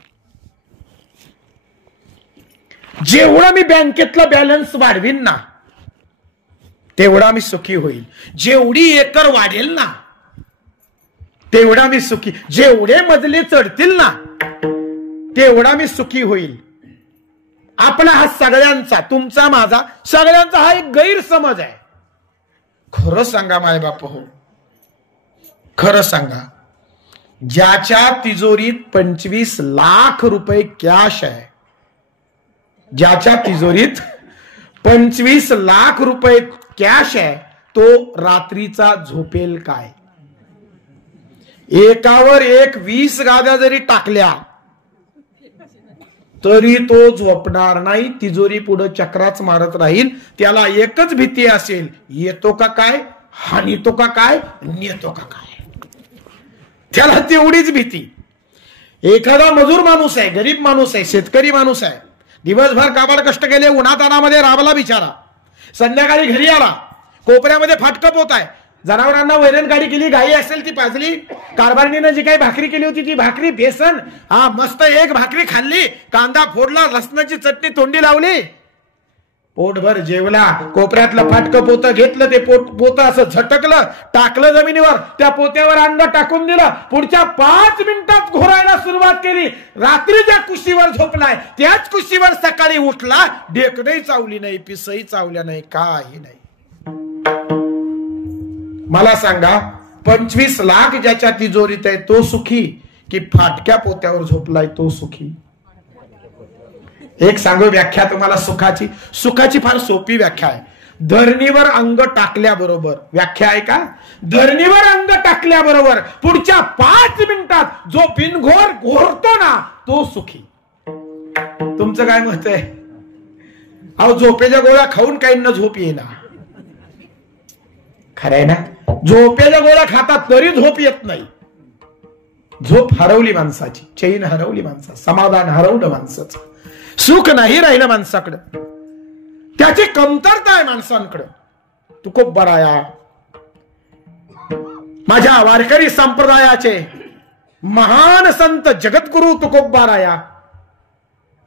जेवढा मी बँकेतला बॅलन्स वाढवीन ना तेवढा मी सुखी होईल, जेवढी एकर वाढेल ना तेवढा मी सुखी, जेवढे मजले चढतील ना तेवढा मी सुखी होईल. आपला हा सगळ्यांचा, तुमचा माझा सगळ्यांचा हा एक गैरसमज आहे. खरं सांगा माय बाप हो, खरं सांगा, ज्याच्या तिजोरीत 25 लाख रुपये कॅश आहे, ज्याच्या तिजोरीत 25 लाख रुपये कॅश आहे, तो रात्रीचा झोपेल काय? एकावर एक 20 गाद्या जरी टाकल्या तरी तो झोपणार नाही, तिजोरी पुढे चक्राच मारत राहील. त्याला एकच भीती असेल, येतो का काय, हानीतो का काय, नेतो का काय, त्याला तेवढीच भीती. एखादा मजूर माणूस आहे, गरीब माणूस आहे, शेतकरी माणूस आहे, दिवसभर काबाड कष्ट केले, उन्हातानामध्ये राबला बिचारा, संध्याकाळी घरी आला, कोपऱ्यामध्ये फाटकं पोत आहे, जनावरांना वैरण गाडी केली, गाई असेल ती पाजली, कारभारणीनं जी काही भाकरी केली होती ती भाकरी, बेसन, मस्त एक भाकरी खाल्ली, कांदा फोडला, लसणाची चटणी तोंडी लावली, पोटभर जेवला, कोपऱ्यातलं फाटकं पोतं घेतलं, ते पोतं असं झटकलं, टाकलं जमिनीवर, त्या पोत्यावर अंड टाकून दिलं, पुढच्या 5 मिनिटात घोरायला सुरुवात केली. रात्री ज्या कुशीवर झोपलाय त्याच कुशीवर सकाळी उठला, ढेकणही चावली नाही, पिसही चावल्या नाही, काही नाही. मला सांगा, 25 लाख ज्याच्या तिजोरीत आहे तो सुखी की फाटक्या पोत्यावर झोपलाय तो सुखी? एक सांगू व्याख्या तुम्हाला सुखाची. सुखाची फार सोपी व्याख्या आहे. धरणीवर अंग टाकल्याबरोबर, व्याख्या आहे का, धरणीवर अंग टाकल्याबरोबर पुढच्या 5 मिनिटात जो बिनघोर घोरतो ना तो सुखी. तुमचं काय मत आहे? अहो, झोपेच्या गोळ्या खाऊन काहींना झोप येईना, खरंय ना, झोपेच्या गोळ्या खातात तरी झोप येत नाही. झोप हरवली माणसाची, चैन हरवली माणसाचं, समाधान हरवलं माणसाचं, सुख नाही राहिलं माणसाकडं, त्याची कमतरता आहे माणसांकडं. तुकोबराया, माझ्या वारकरी संप्रदायाचे महान संत जगद्गुरु तुकोबराया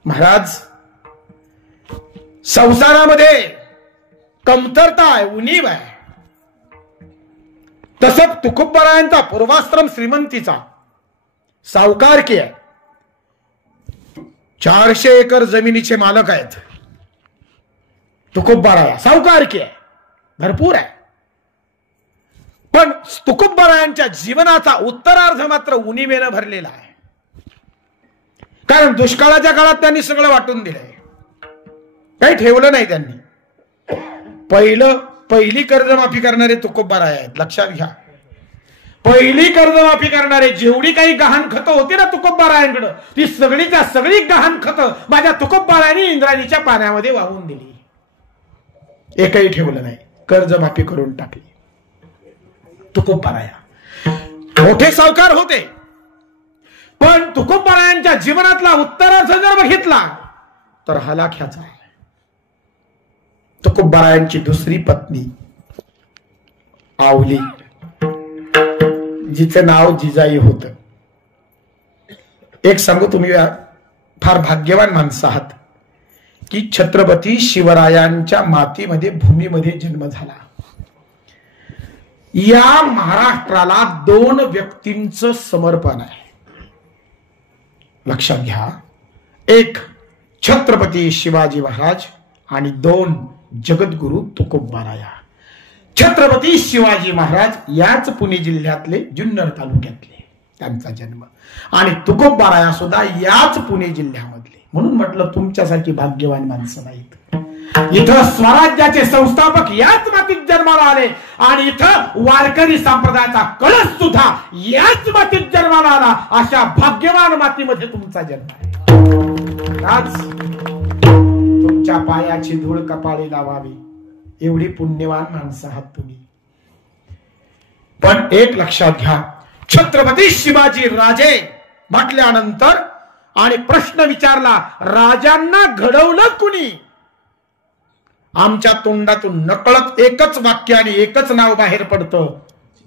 महाराज, संसारामध्ये कमतरता आहे, उणीव आहे. तसं तुकोबरायांचा पूर्वाश्रम श्रीमंतीचा, सावकारकी आहे, 400 एकर जमिनीचे मालक आहेत. तुकोबराया सावकारकी आहे, भरपूर आहे. पण तुकोबरायांच्या जीवनाचा उत्तरार्ध मात्र उणीवेनं भरलेला आहे. कारण दुष्काळाच्या काळात त्यांनी सगळं वाटून दिलंय, काही ठेवलं नाही त्यांनी. पहिलं पहिली कर्जमाफी करणारे तुकोबाराय आहेत, लक्षात घ्या. पहिली कर्जमाफी करणारे जेवढी काही गहाण खतं होती ना तुकोबारायांकडं, ती सगळीच्या सगळी गहाण खतं माझ्या तुकोबारायांनी इंद्रायणीच्या पाण्यामध्ये वाहून दिली. एकही ठेवलं नाही, कर्जमाफी करून टाकली. तुकोबाराया मोठे सावकार होते, पण तुकोबारायांच्या जीवनातला उत्तरार्थ जर बघितला तर हलाख्याचा आहे. तुकोबारायांची दुसरी पत्नी आवली, जिचं नाव जिजाई होत. एक सांगू, तुम्ही फार भाग्यवान माणसं आहात की छत्रपती शिवरायांच्या मातीमध्ये, भूमीमध्ये जन्म झाला. या महाराष्ट्राला 2 व्यक्तींचं समर्पण आहे, लक्षात घ्या. एक छत्रपती शिवाजी महाराज आणि 2 जगद्गुरु तुकोबाराया. छत्रपती शिवाजी महाराज याच पुणे जिल्ह्यातले जुन्नर तालुक्यातले, त्यांचा जन्म, आणि तुकोबाराया सुद्धा याच पुणे जिल्ह्यामधले. म्हणून म्हटलं तुमच्यासारखी भाग्यवान माणसं नाहीत. इथं स्वराज्याचे संस्थापक याच मातीत जन्माला आले आणि इथं वारकरी संप्रदायाचा कळस सुद्धा याच मातीत जन्माला आला. अशा भाग्यवान मातीमध्ये तुमचा जन्म आहे. आज तुमच्या पायाची धूळ कपाळी लावावी एवढी पुण्यवान माणसं आहात तुम्ही. पण एक लक्षात घ्या, छत्रपती शिवाजी राजे म्हटल्यानंतर आणि प्रश्न विचारला, राजांना घडवलं कुणी? आमच्या तोंडातून नकळत एकच वाक्य आणि एकच नाव बाहेर पडतं,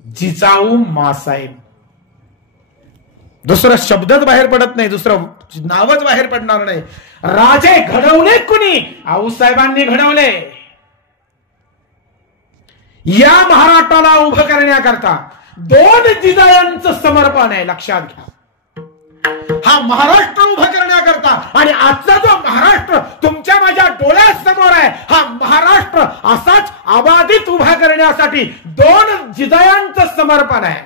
जिजाऊ मासाहेब. दुसरा शब्दच बाहेर पडत नाही, दुसरं नावच बाहेर पडणार नाही. राजे घडवले कुणी? आऊसाहेबांनी घडवले. या महाराष्ट्राला उभं करण्याकरता 2 जिजायांचं समर्पण आहे, लक्षात घ्या. हा महाराष्ट्र उभा करण्याकरता, आणि आजचा जो महाराष्ट्र तुमच्या माझ्या डोळ्यासमोर आहे, हा महाराष्ट्र असाच अबाधित उभा करण्यासाठी 2 जिजायांचं समर्पण आहे.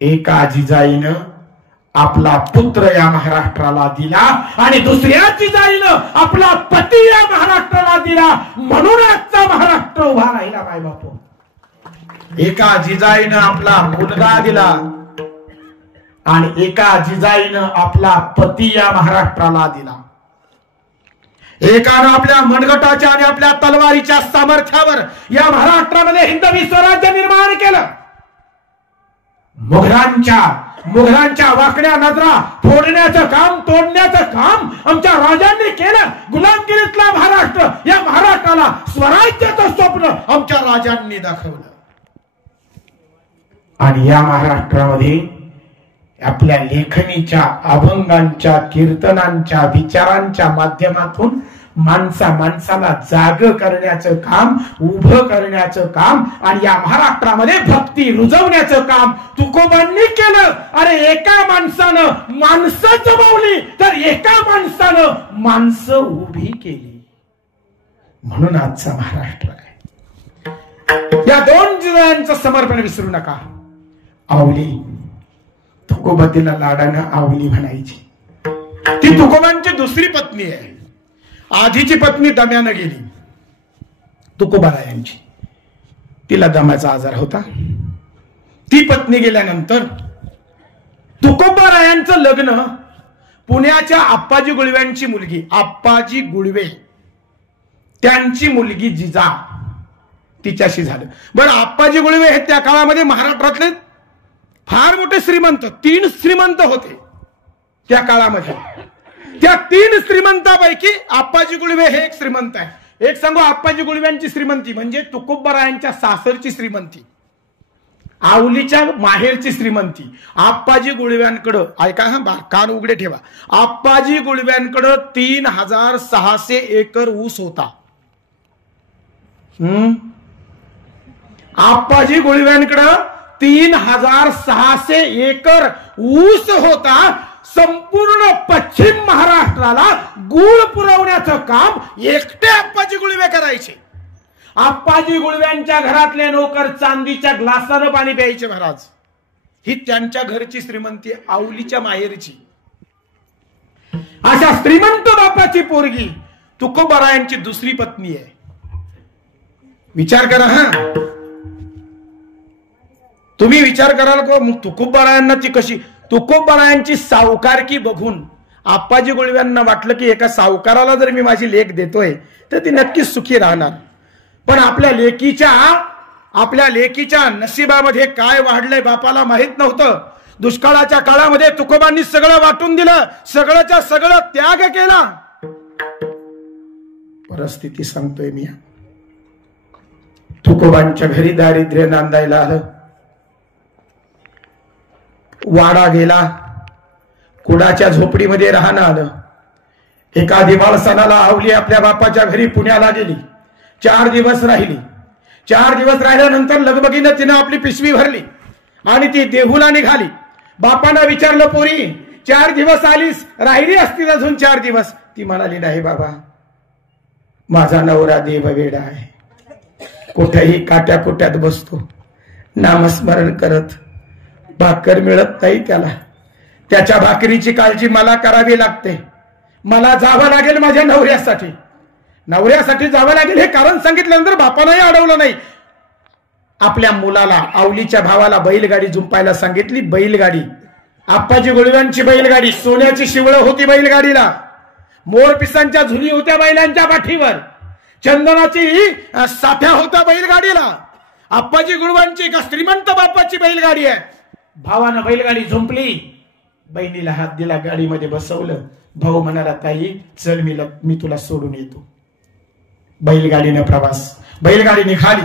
एका जिजाईनं आपला पुत्र या महाराष्ट्राला दिला आणि दुसऱ्या जिजाईनं आपला पती या महाराष्ट्राला दिला. म्हणून आजचा महाराष्ट्र उभा राहिला. बाय बापू, एका जिजाईनं आपला मुलगा दिला आणि एका जिजाईनं आपला पती या महाराष्ट्राला दिला. एकानं आपल्या मनगटाच्या आणि आपल्या तलवारीच्या सामर्थ्यावर या महाराष्ट्रामध्ये हिंदवी स्वराज्य निर्माण केलं. मुघलांच्या वाकड्या नजरा फोडण्याचं काम, तोडण्याचं काम आमच्या राजांनी केलं. गुलामगिरीतला महाराष्ट्र, या महाराष्ट्राला स्वराज्याचं स्वप्न आमच्या राजांनी दाखवलं. आणि या महाराष्ट्रामध्ये आपल्या लेखणीच्या, अभंगांच्या, कीर्तनांच्या, विचारांच्या माध्यमातून माणसाला जाग करण्याचं काम, उभं करण्याचं काम आणि या महाराष्ट्रामध्ये भक्ती रुजवण्याचं काम तुकोबांनी केलं. अरे एका माणसानं माणसं जमवली तर एका माणसानं माणसं उभी केली. म्हणून आजचा महाराष्ट्र आहे. या 2 जिजायांचं समर्पण विसरू नका. आवली, तुकोबा तिला लाडानं आवली म्हणायची. ती तुकोबांची दुसरी पत्नी आहे. आधीची पत्नी दम्यानं गेली, तुकोबारायांची. तिला दम्याचा आजार होता. ती पत्नी गेल्यानंतर तुकोबारायांचं लग्न पुण्याच्या आप्पाजी गुळव्यांची मुलगी, आप्पाजी गुळवे, त्यांची मुलगी जिजा, तिच्याशी झालं. बरं, आप्पाजी गुळवे हे त्या काळामध्ये महाराष्ट्रातले फार मोठे श्रीमंत, 3 श्रीमंत होते त्या काळामध्ये. त्या 3 श्रीमंतापैकी आप्पाजी गुळवे हे एक श्रीमंत आहे. एक सांगू, आप्पाजी गुळव्यांची श्रीमंती म्हणजे तुकोबारायांच्या सासरची श्रीमंती, आवलीच्या माहेरची श्रीमंती. आप्पाजी गुळव्यांकडं, ऐका हा, कान उघडे ठेवा, आप्पाजी गुळव्यांकडं 3600 एकर ऊस होता. आप्पाजी गुळव्यांकडं 3600 एकर ऊस होता. संपूर्ण पश्चिम महाराष्ट्राला गुळ पुरवण्याचं काम एकटे आप्पाजी गुळवे करायचे. आप्पाजी गुळव्यांच्या घरातले नोकर चांदीच्या ग्लासानं पाणी प्यायचे महाराज. ही त्यांच्या घरची श्रीमंती, आवलीच्या माहेरची. अशा श्रीमंत बापाची पोरगी तुकोबारायांची दुसरी पत्नी आहे. विचार करा. तुम्ही विचार कराल का तुकोबारायांना ती कशी, तुकोबारायांची सावकारकी बघून आप्पाजी गुळव्यांना वाटलं की एका सावकाराला जर मी माझी लेक देतोय तर ती नक्कीच सुखी राहणार. पण आपल्या लेकीच्या नशिबामध्ये काय वाढलंय बापाला माहित नव्हतं. दुष्काळाच्या काळामध्ये तुकोबांनी सगळं वाटून दिलं, सगळंच्या सगळं त्याग केला. परिस्थिती सांगतोय मी. तुकोबांच्या घरी दारिद्र्य नांदायला आलं. वाडा गेला, कुडाच्या झोपडीमध्ये राहणं आलं. एका दिवाळ सणाला आवली आपल्या बापाच्या घरी पुण्याला गेली. 4 दिवस राहिली. 4 दिवस राहिल्यानंतर लगबगीनं तिनं आपली पिशवी भरली आणि ती देहूला निघाली. बापांना विचारलं, पोरी 4 दिवस आलीस, राहिली असतील अजून 4 दिवस? ती म्हणाली, नाही बाबा, माझा नवरा देववेडा आहे. कुठेही काट्या कुट्यात बसतो, नामस्मरण करत, भाकर मिळत नाही त्याला. त्याच्या भाकरीची काळजी मला करावी लागते. मला जावं लागेल माझ्या नवऱ्यासाठी जावं लागेल. हे कारण सांगितल्यानंतर बापालाही अडवलं नाही. आपल्या मुलाला, आवलीच्या भावाला बैलगाडी जुंपायला सांगितली. बैलगाडी, आप्पाजी गुळव्यांची बैलगाडी, सोन्याची शिवळं होती बैलगाडीला, मोरपिसांच्या झुली होत्या बैलांच्या पाठीवर, चंदनाची साठ्या होत्या बैलगाडीला. आप्पाजी गुळवांची एका श्रीमंत बापाची बैलगाडी आहे. भावानं बैलगाडी झुंपली, बहिणीला हात दिला, गाडीमध्ये बसवलं. भाऊ म्हणाला, ताई चल मी तुला सोडून येतो. बैलगाडीनं प्रवास, बैलगाडी निघाली.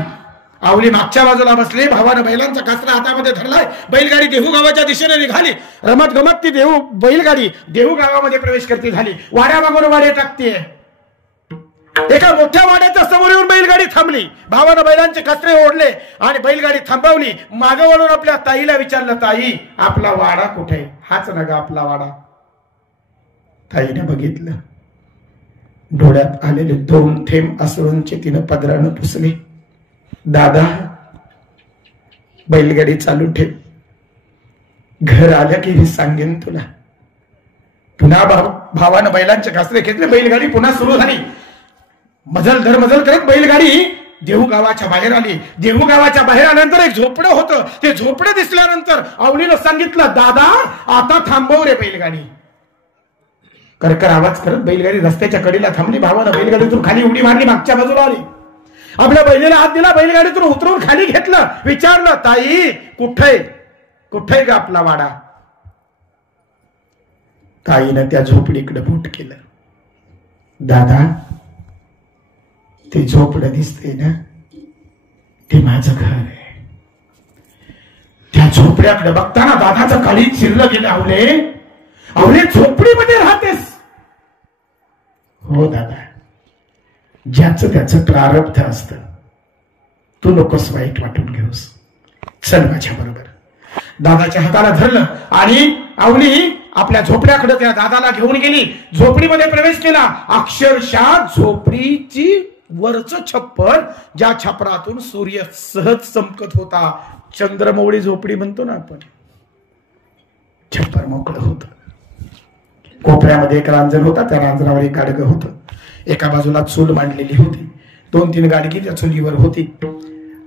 आवली मागच्या बाजूला बसले, भावानं बैलांचा कासरा हातामध्ये धरलाय. बैलगाडी देहू गावाच्या दिशेने निघाली. रमत गमत ती बैलगाडी देहू गावामध्ये प्रवेश करते झाली. वाड्यामागून वाडे टाकते. एका मोठ्या वाड्याच्या समोर येऊन बैलगाडी थांबली. भावानं बैलांचे कासरे ओढले आणि बैलगाडी थांबवली. मागे वळून आपल्या ताईला विचारलं, ताई आपला वाडा कुठे? हाच ना ग आपला वाडा. ताईने बघितलं. डोळ्यात आलेले 2 थेंब अश्रूंचे तिनं पदरानं पुसले. दादा बैलगाडी चालू ठेव, घर आलं की मी सांगेन तुला. पुन्हा भावानं बैलांचे कासरे घेतले. बैलगाडी पुन्हा सुरू झाली. मजल करत बैलगाडी देहू गावाच्या बाहेर आली. देहू गावाच्या बाहेर आल्यानंतर एक झोपडं होतं. ते झोपडं दिसल्यानंतर आवलीनं सांगितलं, दादा आता थांबव रे बैलगाडी. करकर आवाज करत बैलगाडी रस्त्याच्या कडेला थांबली. भावानं बैलगाडीतून खाली उडी मारली, मागच्या बाजूला आली. आपल्या बहिणीला हात दिला, बैलगाडीतून उतरवून खाली घेतलं. विचारलं, ताई कुठे ग आपला वाडा? ताईनं त्या झोपडीकडे बोट केलं. दादा ते झोपडं दिसते ना, ते माझं घर आहे. त्या झोपड्याकडे बघताना दादाचं काळी चिरलं गेलं. आवले झोपडीमध्ये राहतेस? हो दादा, ज्याचं त्याचं प्रारब्ध असतं, तू नकोस वाईट वाटून घेऊस, चल माझ्या बरोबर. दादाच्या हाताला धरलं आणि आवली आपल्या झोपड्याकडे त्या दादाला घेऊन गेली. झोपडीमध्ये प्रवेश केला. अक्षरशः झोपडीची वरचं छप्पर, ज्या छपरातून सूर्य सहज चमकत होता, चंद्रमौळी झोपडी म्हणतो ना आपण, छप्पर मोकळं होतं. कोपऱ्यामध्ये एक रांजण होता, त्या रांजणावर एक गाडगं होतं. एका बाजूला चूल मांडलेली होती. 2-3 गाडगी त्या चुलीवर होती.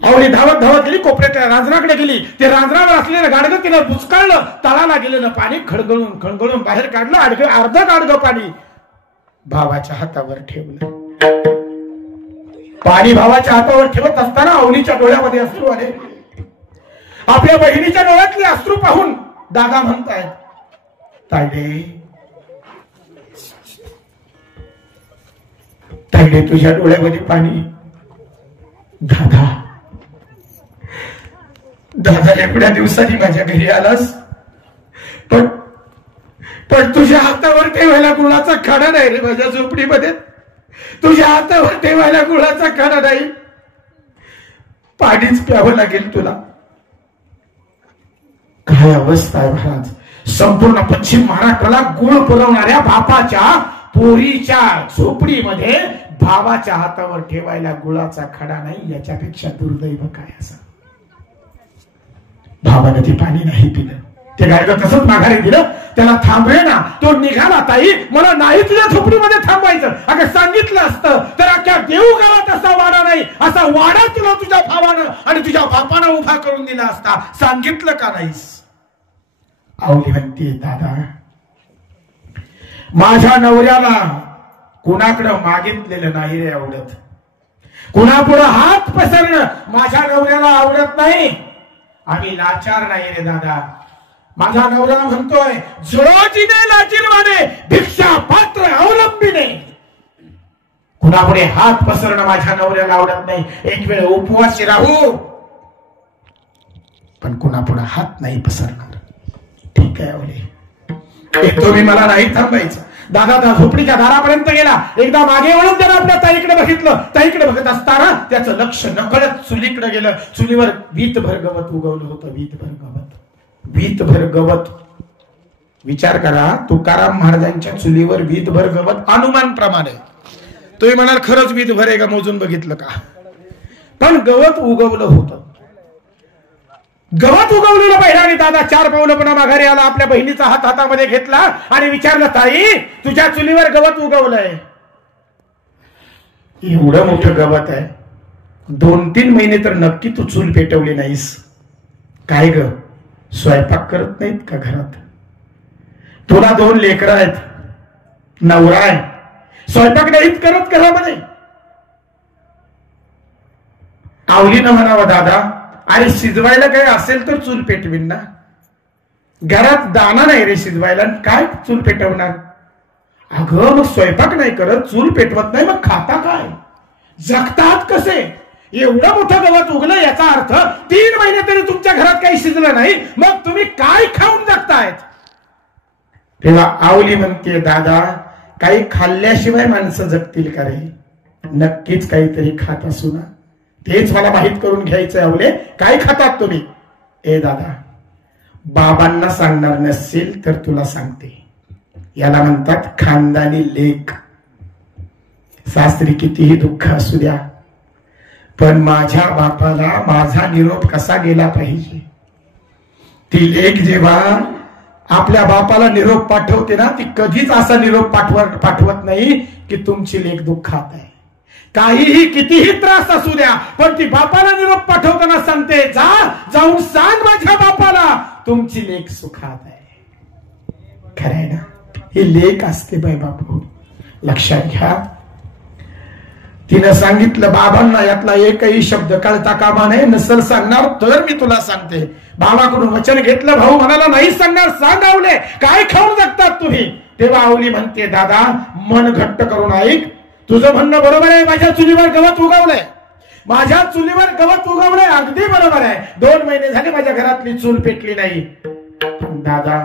आवली धावत गेली, कोपऱ्याच्या रांजणाकडे गेली. ते रांजणावर असलेलं गाडगं तिनं बुचकाळलं. तळाला गेलेलं पाणी खळगळून बाहेर काढलं. अर्ध गाडगं पाणी भावाच्या हातावर ठेवलं. पाणी भावाच्या हातावर ठेवत असताना आवलीच्या डोळ्यामध्ये अश्रू आले. आपल्या बहिणीच्या डोळ्यातले अश्रू पाहून दादा म्हणतायत, ताईडे तुझ्या डोळ्यामध्ये पाणी. दादा एवढ्या दिवसांनी माझ्या घरी आलास, पण तुझ्या हातावर ठेवायला गुळाचा खाडा नाही रे. माझ्या झोपडीमध्ये तुझ्या हातावर ठेवायला गुळाचा खाडा नाही. पाणीच प्यावं लागेल तुला. काय अवस्था आहे महाराज. संपूर्ण पश्चिम महाराष्ट्राला गुळ पुरवणाऱ्या बापाच्या पोरीच्या झोपडीमध्ये भावाच्या हातावर ठेवायला गुळाचा खडा नाही. याच्यापेक्षा दुर्दैव काय असं. भावानं ते पाणी नाही पिलं. ते गायक तसंच माघारी दिलं, त्याला थांबवे ना. तो निघाला, ताई मला नाही तुझ्या झोपडीमध्ये थांबवायचं. अगं सांगितलं असतं तर अख्ख्या देऊळगावात असा वाडा नाही, असा वाडा तुला तुझ्या भावानं आणि तुझ्या बापानं उभा करून दिला असता. सांगितलं का नाहीस? आवली म्हणते, दादा माझ्या नवऱ्याला कुणाकडं मागितलेलं नाही रे आवडत, कुणापुढं हात पसरणं माझ्या नवऱ्याला आवडत नाही. आम्ही लाचार नाही रे दादा. माझा नवरा म्हणतोय जुळोजीने लाजीरवाने भिक्षा पात्र अवलंबीने. कुणापुढे हात पसरणं माझ्या नवऱ्याला आवडत नाही. एक वेळ उपवासी राहू पण कुणापुढे हात नाही पसरणार. ठीक आहे आवले, तुम्ही मला नाही थांबायचं. दादा त्या झोपडीच्या दारापर्यंत गेला. एकदा मागे वळून त्याला आपल्या ताईकडे बघितलं. ताईकडे बघत असताना त्याचं लक्ष नकळत चुलीकडे गेलं. चुलीवर वीतभर गवत उगवलं होतं. वीतभर गवत, वीतभर गवत. विचार करा, तुकाराम महाराजांच्या चुलीवर वीतभर गवत अनुमान प्रमाणे. तुम्ही म्हणाल खरंच वीतभर आहे का, मोजून बघितलं का? पण गवत उगवलं होतं. गवत उगवलेलं पाहिलं आणि दादा 4 पावलं पुन्हा माघारी आला. आपल्या बहिणीचा हात हातामध्ये घेतला आणि विचारलं, ताई तुझ्या चुलीवर गवत उगवलंय. एवढं मोठं गवत आहे, 2-3 महिने तर नक्की तू चूल पेटवली नाहीस. काय ग, स्वयंपाक करत नाहीत का घरात? तुला 2 लेकरं आहेत, नवरा आहे, स्वयंपाक नाहीत करत घरामध्ये? आवलीनं म्हणावं, दादा अरे शिजवायला काही असेल तर चूल पेटवीन ना. घरात दाना नाही रे शिजवायला, काय चूल पेटवणार? अगं मग स्वयंपाक नाही करत, चूल पेटवत नाही, मग खाता काय, जगतात कसे? एवढं मोठं गवत उगलं याचा अर्थ 3 महिने तरी तुमच्या घरात काही शिजलं नाही, मग तुम्ही काय खाऊन जगतायत? तेव्हा आवली म्हणते, दादा काही खाल्ल्याशिवाय माणसं जगतील का रे? नक्कीच काहीतरी खात असू ना. तेच मला माहित करून घ्यायचंय. आवले काय खातात तुम्ही? ए दादा, बाबांना सांगणार नसेल तर तुला सांगते. याला म्हणतात खानदानी लेख. सासरी कितीही दुःख असू द्या, पण माझ्या बापाला माझा निरोप कसा गेला पाहिजे. ती लेख जेव्हा आपल्या बापाला निरोप पाठवते ना, ती कधीच असा निरोप पाठवत नाही की तुमची लेख दुःखात आहे. काहीही कितीही त्रास असू द्या, पण ती बापाला निरोप पाठवताना सांगते, जाऊन सांग माझ्या बापाला तुमची लेख सुखात आहे. खरंय ना, ही लेख असते बाई बापू, लक्षात घ्या. तिनं सांगितलं बाबांना यातला एकही शब्द कळता कामा नये. नसल सांगणार तर मी तुला सांगते. बाबाकडून वचन घेतलं, भाऊ म्हणाला नाही सांगणार. सांग आवले काय खाऊन जगतात तुम्ही? तेव्हा आवली म्हणते, दादा मन घट्ट करून ऐक, तुझं म्हणणं बरोबर आहे. माझ्या चुलीवर गवत उगवलंय, माझ्या चुलीवर गवत उगवलंय, अगदी बरोबर आहे. 2 महिने झाले माझ्या घरातली चूल पेटली नाही. दादा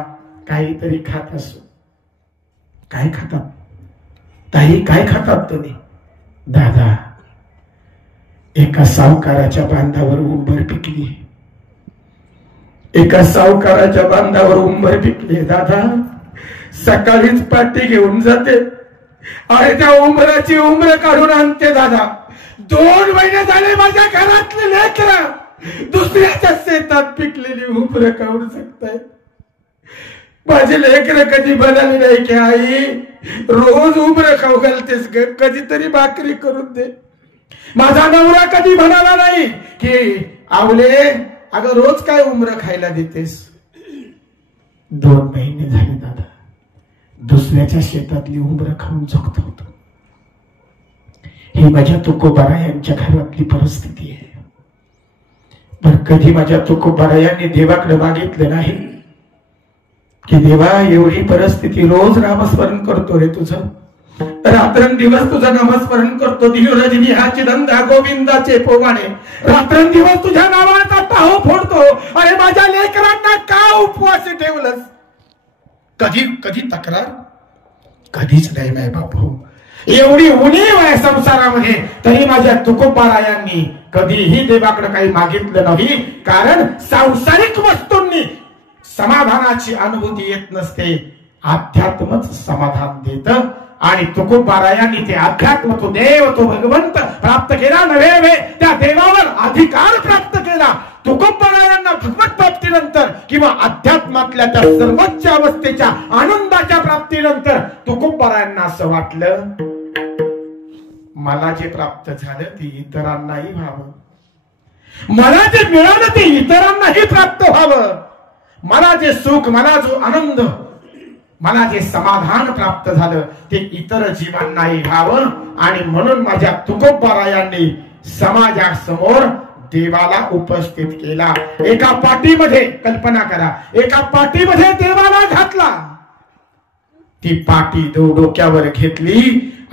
काहीतरी खात असो. काय खातात ताई, काय खातात तुम्ही? दादा एका सावकाराच्या बांधावर उंबर पिकली, एका सावकाराच्या बांधावर उंबर पिकली. दादा सकाळीच पाठी घेऊन जाते आणि त्या उंबराची उंबर काढून आणते. दादा 2 महिने झाले माझ्या घरातले लेकरं दुसऱ्याच्या शेतात पिकलेली उंबर काढून शकताय. माझे लेकरं कधी म्हणाले नाही की आई रोज उंबर खाऊ घालतेस ग, कधीतरी भाकरी करून दे. माझा नवरा कधी म्हणाला नाही की आवले अगं रोज काय उंबर खायला देतेस. 2 महिने झाले दादा दुसऱ्याच्या शेतातली उंबर खाऊन जगत होतो. ही माझ्या तुकोबारायांच्या घरातली परिस्थिती आहे. पण कधी माझ्या तुकोबारायांनी देवाकडे मागितलं नाही की देवा एवढी परिस्थिती, रोज नामस्मरण करतो रे तुझं, रात्रंदिवस तुझं नामस्मरण करतो. दिनरजनी हाची धंदा गोविंदाचे पोवाणे, रात्रंदिवस तुझ्या नावाचा टाहो फोडतो. अरे माझ्या लेकरांना का उपवास ठेवलंस? कधी कधी तक्रार कधीच नाही माय बापू. एवढी उणीव आहे संसारामध्ये, तरी माझ्या तुकोबारायांनी कधीही देवाकडे काही मागितलं नाही. कारण सांसारिक वस्तूंनी समाधानाची अनुभूती येत नसते, अध्यात्मच समाधान देत. आणि तुकोबारायांनी ते अध्यात्म, तो देव, तो भगवंत प्राप्त केला नव्हे, त्या देवावर अधिकार प्राप्त केला. तुकोबारायांना भगवत प्राप्तीनंतर किंवा अध्यात्मातल्या त्या सर्वोच्च अवस्थेच्या आनंदाच्या प्राप्तीनंतर तुकोबारायांना असं वाटलं, मला जे प्राप्त झालं ते इतरांनाही व्हावं, मला जे मिळालं ते इतरांनाही प्राप्त व्हावं, मला जे सुख, मला जो आनंद, मला जे समाधान प्राप्त झालं ते इतर जीवांनाही व्हावं. आणि म्हणून माझ्या तुकोबारायांनी समाजासमोर देवाला उपस्थित केला. एका पाटीमध्ये, कल्पना करा, एका पाटीमध्ये देवाला घातला. ती पाटी डोक्यावर घेतली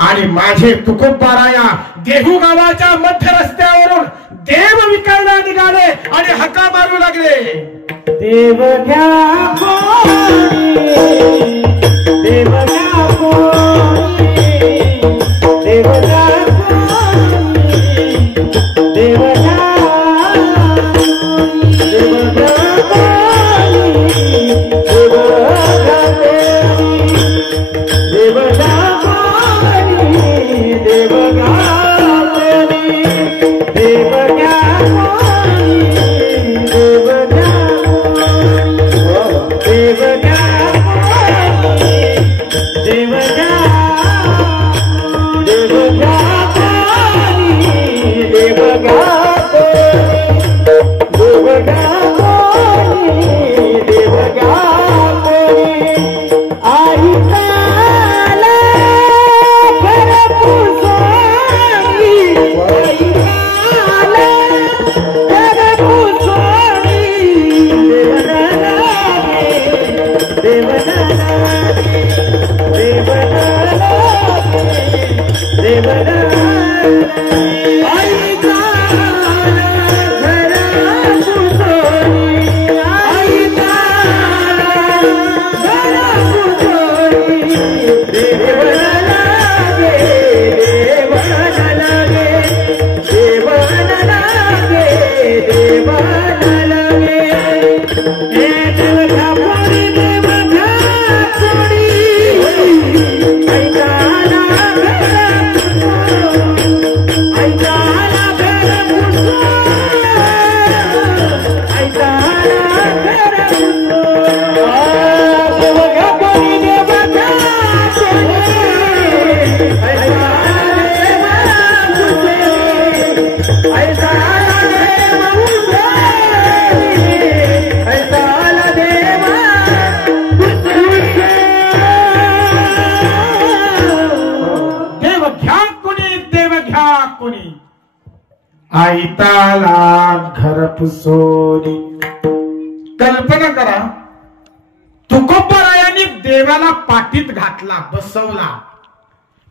आणि माझे तुकोबाराया देहू गावाच्या मध्य रस्त्यावरून देव विकायला निघाले आणि हका मारू लागले, देव घ्या कोणी, देव घ्या कोणी, देव घ्या कोणी, देव घ्या, देव घ्या कोणी, देव घ्या कोणी, देव घ्या कोणी, देव घ्या कोणी, देव घ्या कोणी, देव घ्या, देव घ्या कोणी, देव घ्या, देव घ्या कोणी, देव घ्या कोणी, देव घ्या कोणी, देव घ्या कोणी. आई काला घर पुसोनी, आई काला घर पुसोनी, आयताला घर पुसोनी. कल्पना करा, तुकोबारायांनी देवाला पाठीत घातला, बसवला,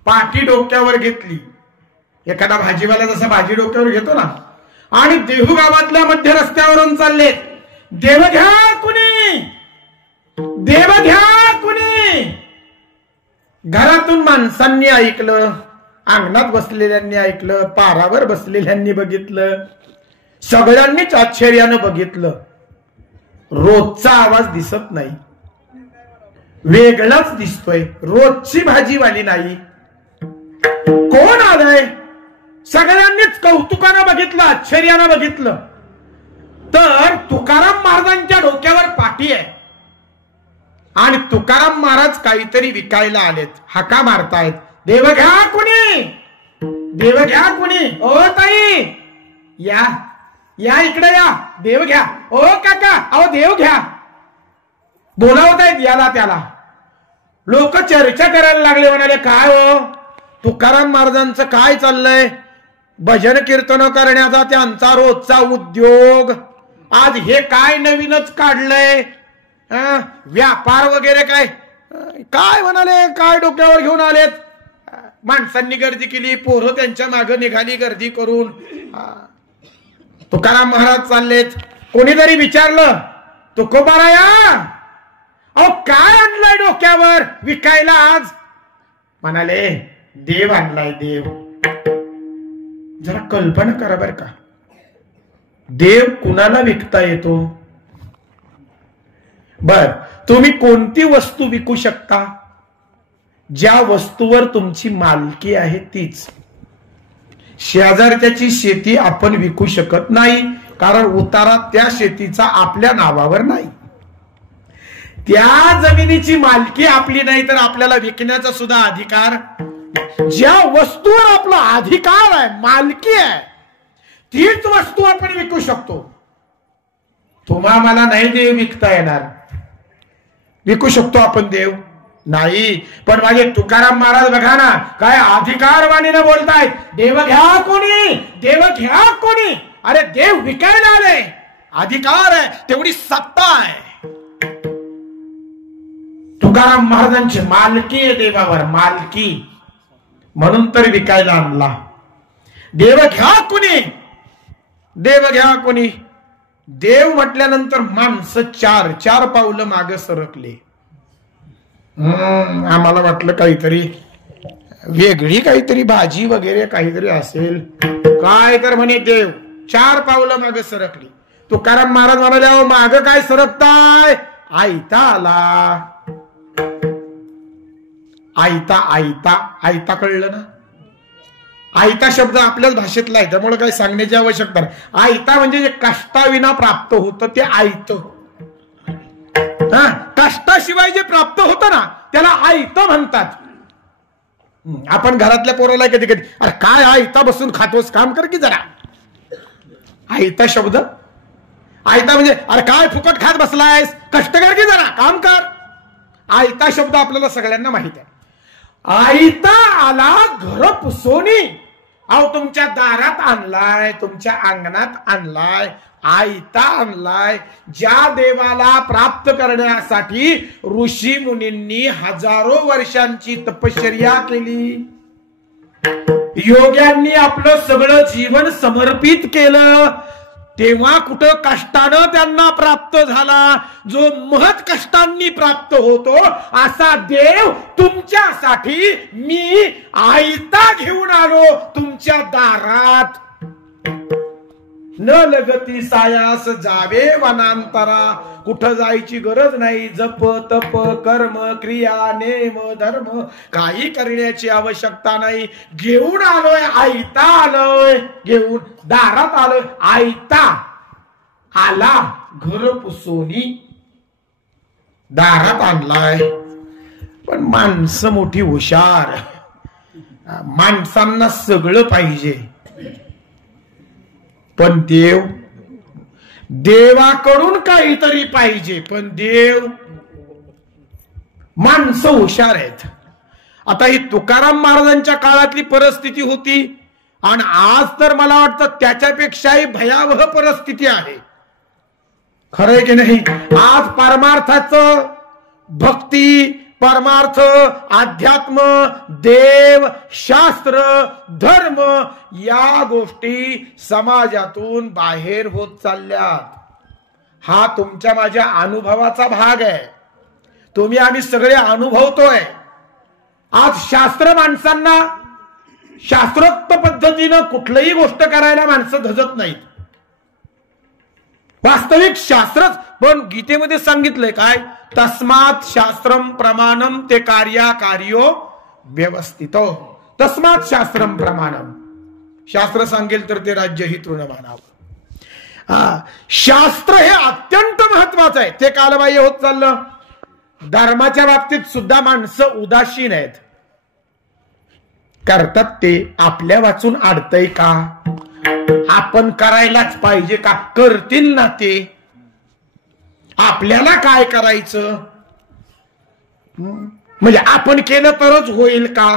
पाठी डोक्यावर घेतली. एखादा भाजीवाला जसा भाजी डोक्यावर घेतो ना, आणि देहू गावातल्या मध्य रस्त्यावरून चालले, देव घ्या कुणी, देव घ्या कुणी. घरातून माणसांनी ऐकलं, अंगणात बसलेल्यांनी ऐकलं, पारावर बसलेल्यांनी बघितलं, सगळ्यांनीच आश्चर्यानं बघितलं. रोजचा आवाज दिसत नाही, वेगळाच दिसतोय, रोजची भाजीवाली नाही. कोण आलंय? सगळ्यांनीच कौतुकानं बघितलं, आश्चर्यानं बघितलं. तर तुकाराम महाराजांच्या डोक्यावर पाठी आहे आणि तुकाराम महाराज काहीतरी विकायला आलेत, हाका मारतायत, देव घ्या कुणी, देव घ्या कुणी. ओ ताई या, या इकडे या, देव घ्या. ओ काका, अहो देव घ्या. बोलावत आहेत याला त्याला. लोक चर्चा करायला लागले, म्हणाले काय हो तुकाराम महाराजांचं काय चाललंय? भजन कीर्तन करण्याचा त्यांचा रोजचा उद्योग, आज हे काय नवीनच काढलंय, व्यापार वगैरे काय काय म्हणाले, काय डोक्यावर घेऊन आलेत? माणसांनी गर्दी केली, पोरं त्यांच्या मागे निघाली गर्दी करून. तुकाराम महाराज चाललेत. कोणीतरी विचारलं, तुकोबाराया अहो काय आणलाय डोक्यावर विकायला आज? म्हणाले देव आणलाय, देव. जरा कल्पना करा बर का, देव कुणाला विकता येतो? बर, तुम्ही कोणती वस्तू विकू शकता? ज्या वस्तूवर तुमची मालकी आहे तीच. शेजारच्याची शेती आपण विकू शकत नाही, कारण उतारा त्या शेतीचा आपल्या नावावर नाही, त्या जमिनीची मालकी आपली नाही, तर आपल्याला विकण्याचा सुद्धा अधिकार, ज्या वस्तूवर आपला अधिकार आहे, मालकी आहे, तीच वस्तू आपण विकू शकतो. तुम्हा मला नाही देव विकता येणार. विकू शकतो आपण देव? नाही. पण माझे तुकाराम महाराज बघा ना, काय अधिकारवाणीने बोलतायत, देव घ्या कोणी, देव घ्या कोणी. अरे देव विकायला आले, अधिकार आहे, तेवढी सत्ता आहे. तुकाराम महाराजांची मालकी आहे देवावर, मालकी, म्हणून तर विकायला आणला. देव घ्या कोणी, देव घ्या कोणी. देव म्हटल्यानंतर माणसं चार चार पावलं मागे सरकले. आम्हाला वाटलं काहीतरी वेगळी काहीतरी भाजी वगैरे काहीतरी असेल काय, तर म्हणे देव चार पावलं मागे सरकली. तुकाराम महाराज म्हणाले, माग काय सरकताय, आयता आला. आयता आयता आयता कळलं ना? आयता शब्द आपल्याच भाषेतला आहे, त्यामुळे काही सांगण्याची आवश्यकता नाही. आयता म्हणजे जे कष्टाविना प्राप्त होतं ते आयत. कष्टाशिवाय जे प्राप्त होतं ना त्याला आयत म्हणतात. आपण घरातल्या पोराला कधी कधी, अरे काय आयता बसून खातोस, काम कर की जरा. आयता शब्द, आयता म्हणजे अरे काय फुकट खात बसलायस, कष्ट कर की जरा, काम कर. आयता शब्द आपल्याला सगळ्यांना माहित आहे. आयता आला घर पुसोनी. अहो तुमच्या दारात आणलाय, तुमच्या अंगणात आणलाय, आयता आणलाय. ज्या देवाला प्राप्त करण्यासाठी ऋषी मुनींनी हजारो वर्षांची तपश्चर्या केली, योग्यांनी आपलं सगळं जीवन समर्पित केलं, तेव्हा कुठं कष्टानं त्यांना प्राप्त झाला. जो महत् कष्टांनी प्राप्त होतो असा देव तुमच्यासाठी मी आयता घेऊन आलो तुमच्या दारात. न लगती सायास जावे वनांतरा. कुठं जायची गरज नाही. जप तप कर्म क्रिया नेम धर्म काही करण्याची आवश्यकता नाही. घेऊन आलोय, आयता आलोय, घेऊन दारात आलोय, आयता आला घर पुसोनी, दारात आणलाय. पण माणसं मोठी हुशार, माणसांना सगळं पाहिजे. पण देव, देवाकडून काहीतरी पाहिजे. पण देव, माणसं हुशार आहेत. आता ही तुकाराम महाराजांच्या काळातली परिस्थिती होती, आणि आज तर मला वाटतं त्याच्यापेक्षाही भयावह परिस्थिती आहे. खरंय की नाही? आज परमार्थाचं, भक्ती, परमार्थ, अध्यात्म, देव, शास्त्र, धर्म या गोष्टी समाजातून बाहेर होत चालल्यात. हा तुमच्या माझ्या अनुभवाचा भाग आहे. तुम्ही आम्ही सगळे अनुभवतोय. आज शास्त्र माणसांना शास्त्रोक्त पद्धतीनं कुठलीही गोष्ट करायला माणसं धजत नाहीत. वास्तविक शास्त्रच, पण गीतेमध्ये सांगितलंय काय? तस्मात शास्त्रम प्रमाणम ते कार्यो व्यवस्थितो. तस्मात शास्त्रम प्रमाणम. शास्त्र सांगेल तर ते राज्यही तृणमानावं. शास्त्र हे अत्यंत महत्वाचं आहे. ते कालबाह्य होत चाललं. धर्माच्या बाबतीत सुद्धा माणसं उदासीन आहेत. करतात ते आपल्या वाचून अडतंय का? आपण करायलाच पाहिजे का? करतील ना ते. आपल्याला काय करायचं? म्हणजे आपण केलं तरच होईल का?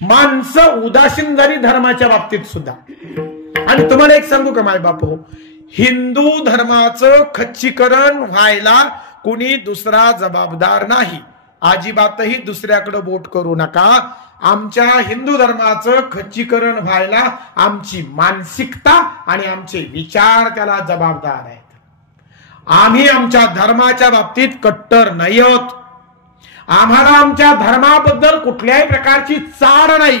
माणसं उदासीन झाली धर्माच्या बाबतीत सुद्धा. आणि तुम्हाला एक सांगू का माय बापू, हिंदू धर्माचं खच्चीकरण व्हायला कुणी दुसरा जबाबदार नाही. अजिबातही दुसऱ्याकडे बोट करू नका. आमच्या हिंदू धर्माचं खच्चीकरण व्हायला आमची मानसिकता आणि आमचे विचार त्याला जबाबदार आहेत. आम्ही आमच्या धर्माच्या बाबतीत कट्टर नाही आहोत. आम्हाला आमच्या धर्माबद्दल कुठल्याही प्रकारची चाड नाही.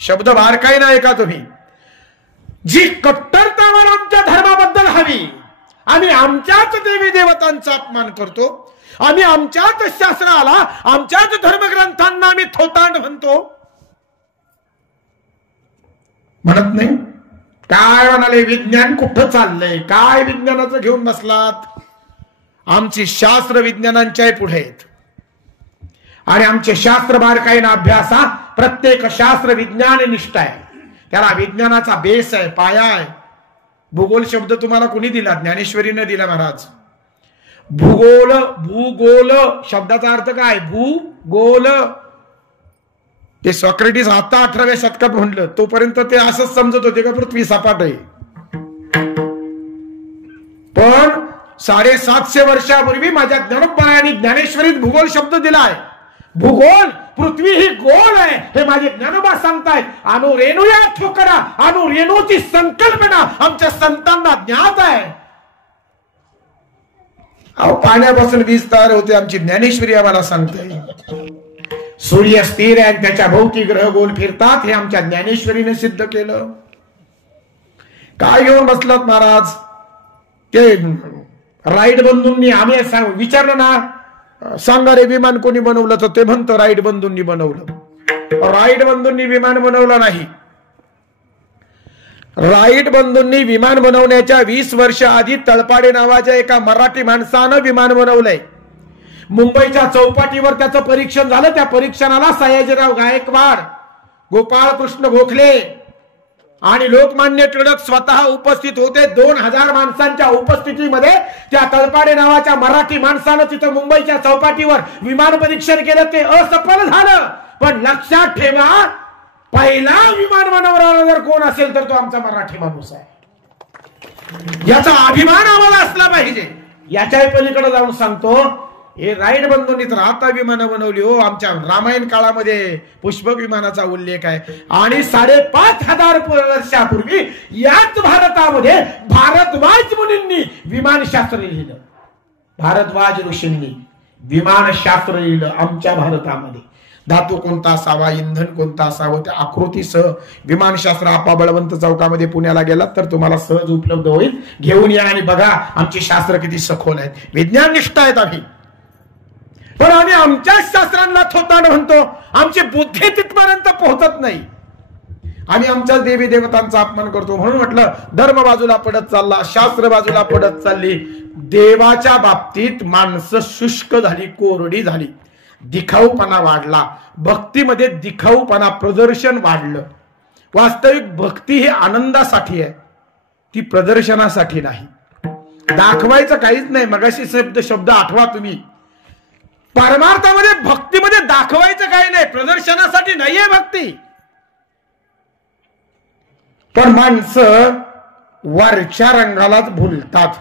शब्द बारकाई नाही का तुम्ही? जी कट्टरता आम्हाला आमच्या धर्माबद्दल हवी. आम्ही आमच्याच देवी देवतांचा अपमान करतो. आम्ही आमच्याच शास्त्राला, आमच्याच धर्मग्रंथांना आम्ही थोतांड म्हणतो. म्हणत नाही काय म्हणाले, विज्ञान कुठं चाललंय, काय विज्ञानाचं घेऊन बसलात? आमची शास्त्र विज्ञानांच्या पुढे आहेत आणि आमचे शास्त्र बारकाईनं अभ्यास हा प्रत्येक शास्त्र विज्ञान निष्ठ आहे. त्याला विज्ञानाचा बेस आहे, पाया आहे. भूगोल शब्द तुम्हाला कुणी दिला? ज्ञानेश्वरीने दिला महाराज. भूगोल, भूगोल शब्दाचा अर्थ काय? भूगोल. ते सॉक्रेटिस आता 18व्या शतकात म्हणलं, तोपर्यंत ते असंच समजत होते का पृथ्वी सपाट आहे. पण 750 वर्षापूर्वी माझ्या ज्ञानोबायांनी ज्ञानेश्वरीत भूगोल शब्द दिलाय. भूगोल, पृथ्वी ही गोल आहे हे माझे ज्ञानोबा सांगतायत. अनुरेणूया ठोकरा, अनुरेणूची संकल्पना आमच्या संतांना ज्ञात आहे. अहो, पाण्यापासून वीज तयार होते आमची ज्ञानेश्वरी आम्हाला सांगते. सूर्य स्थिर आहे, त्याच्या भोवती ग्रह गोल फिरतात हे आमच्या ज्ञानेश्वरीने सिद्ध केलं. काय घेऊन बसलात महाराज? ते राईट बंधूंनी आम्ही विचारलं ना, सांगा रे विमान कोणी बनवलं, तर ते म्हणतं राईट बंधूंनी बनवलं. राईट बंधूंनी विमान बनवलं नाही. राईट बंधूंनी विमान बनवण्याच्या 20 वर्ष आधी तळपाडे नावाच्या एका मराठी माणसानं विमान बनवलंय. मुंबईच्या चौपाटीवर त्याचं परीक्षण झालं. त्या परीक्षणाला सयाजीराव गायकवाड, गोपाळकृष्ण गोखले आणि लोकमान्य टिळक स्वतः उपस्थित होते. 2000 माणसांच्या उपस्थितीमध्ये त्या तळपाडे नावाच्या मराठी माणसानं तिथं मुंबईच्या चौपाटीवर विमान परीक्षण केलं. ते असफल झालं. पण लक्षात ठेवा, पहिला विमान बनवणारा जर कोण असेल तर तो आमचा मराठी माणूस आहे. याचा अभिमान आम्हाला असला पाहिजे. याच्या पलीकडे जाऊन सांगतो, हे राईट बंधूंनी तर आता विमानं बनवली हो. आमच्या रामायण काळामध्ये पुष्पक विमानाचा उल्लेख आहे. आणि 5,500 वर्षापूर्वी याच भारतामध्ये भारद्वाज मुनींनी विमानशास्त्र लिहिलं. भारद्वाज ऋषींनी विमानशास्त्र लिहिलं आमच्या भारतामध्ये. धातू कोणता असावा, इंधन कोणता असावं, त्या आकृतीसह विमानशास्त्र आपा बळवंत चौकामध्ये पुण्याला गेलात तर तुम्हाला सहज उपलब्ध होईल. घेऊन या आणि बघा आमची शास्त्र किती सखोल आहेत, विज्ञान निष्ठ आहेत आम्ही. पण आम्ही आमच्याच शास्त्रांना थोतांड म्हणतो. आमची बुद्धी तिथपर्यंत पोहोचत नाही. आम्ही आमच्या देवी देवतांचा अपमान करतो. म्हणून म्हटलं, धर्म बाजूला पडत चालला, शास्त्र बाजूला पडत चालली. देवाच्या बाबतीत माणसं शुष्क झाली, कोरडी झाली. दिखाऊपणा वाढला. भक्तीमध्ये दिखाऊपणा, प्रदर्शन वाढलं. वास्तविक भक्ती ही आनंदासाठी आहे, ती प्रदर्शनासाठी नाही. दाखवायचं काहीच नाही. मगाशी शब्द आठवा तुम्ही. परमार्थामध्ये, भक्तीमध्ये दाखवायचं काही नाही, प्रदर्शनासाठी नाहीये भक्ती. पण माणसं वरच्या रंगालाच भुलतात.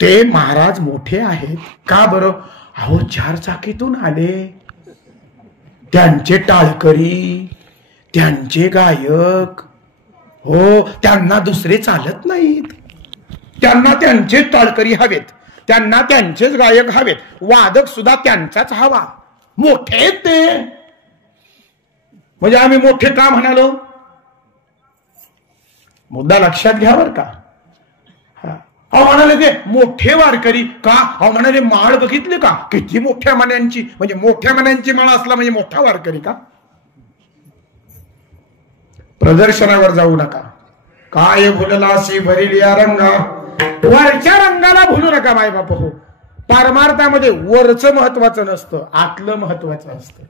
ते महाराज मोठे आहेत का बरं? अहो, 4 चाकीतून आले. त्यांचे टाळकरी, त्यांचे गायक, हो, त्यांना दुसरे चालत नाहीत. त्यांना त्यांचे टाळकरी हवेत, त्यांना त्यांचेच गायक हवेत, वादक सुद्धा त्यांचाच हवा. मोठे ते म्हणजे आम्ही मोठे का म्हणालो? मुद्दा लक्षात घ्या बर का. अहो म्हणाले ते मोठे वारकरी का? अहो म्हणाले माळ बघितली का, किती मोठ्या मण्यांची, म्हणजे मोठ्या मण्यांची माळ असला म्हणजे मोठा वारकरी का? प्रदर्शनावर जाऊ नका. काय भुललासी भरिल या रंगा, वरच्या रंगाला भुलू नका माय बाप हो. परमार्थामध्ये वरचं महत्वाचं नसतं, आतलं महत्वाचं असतं.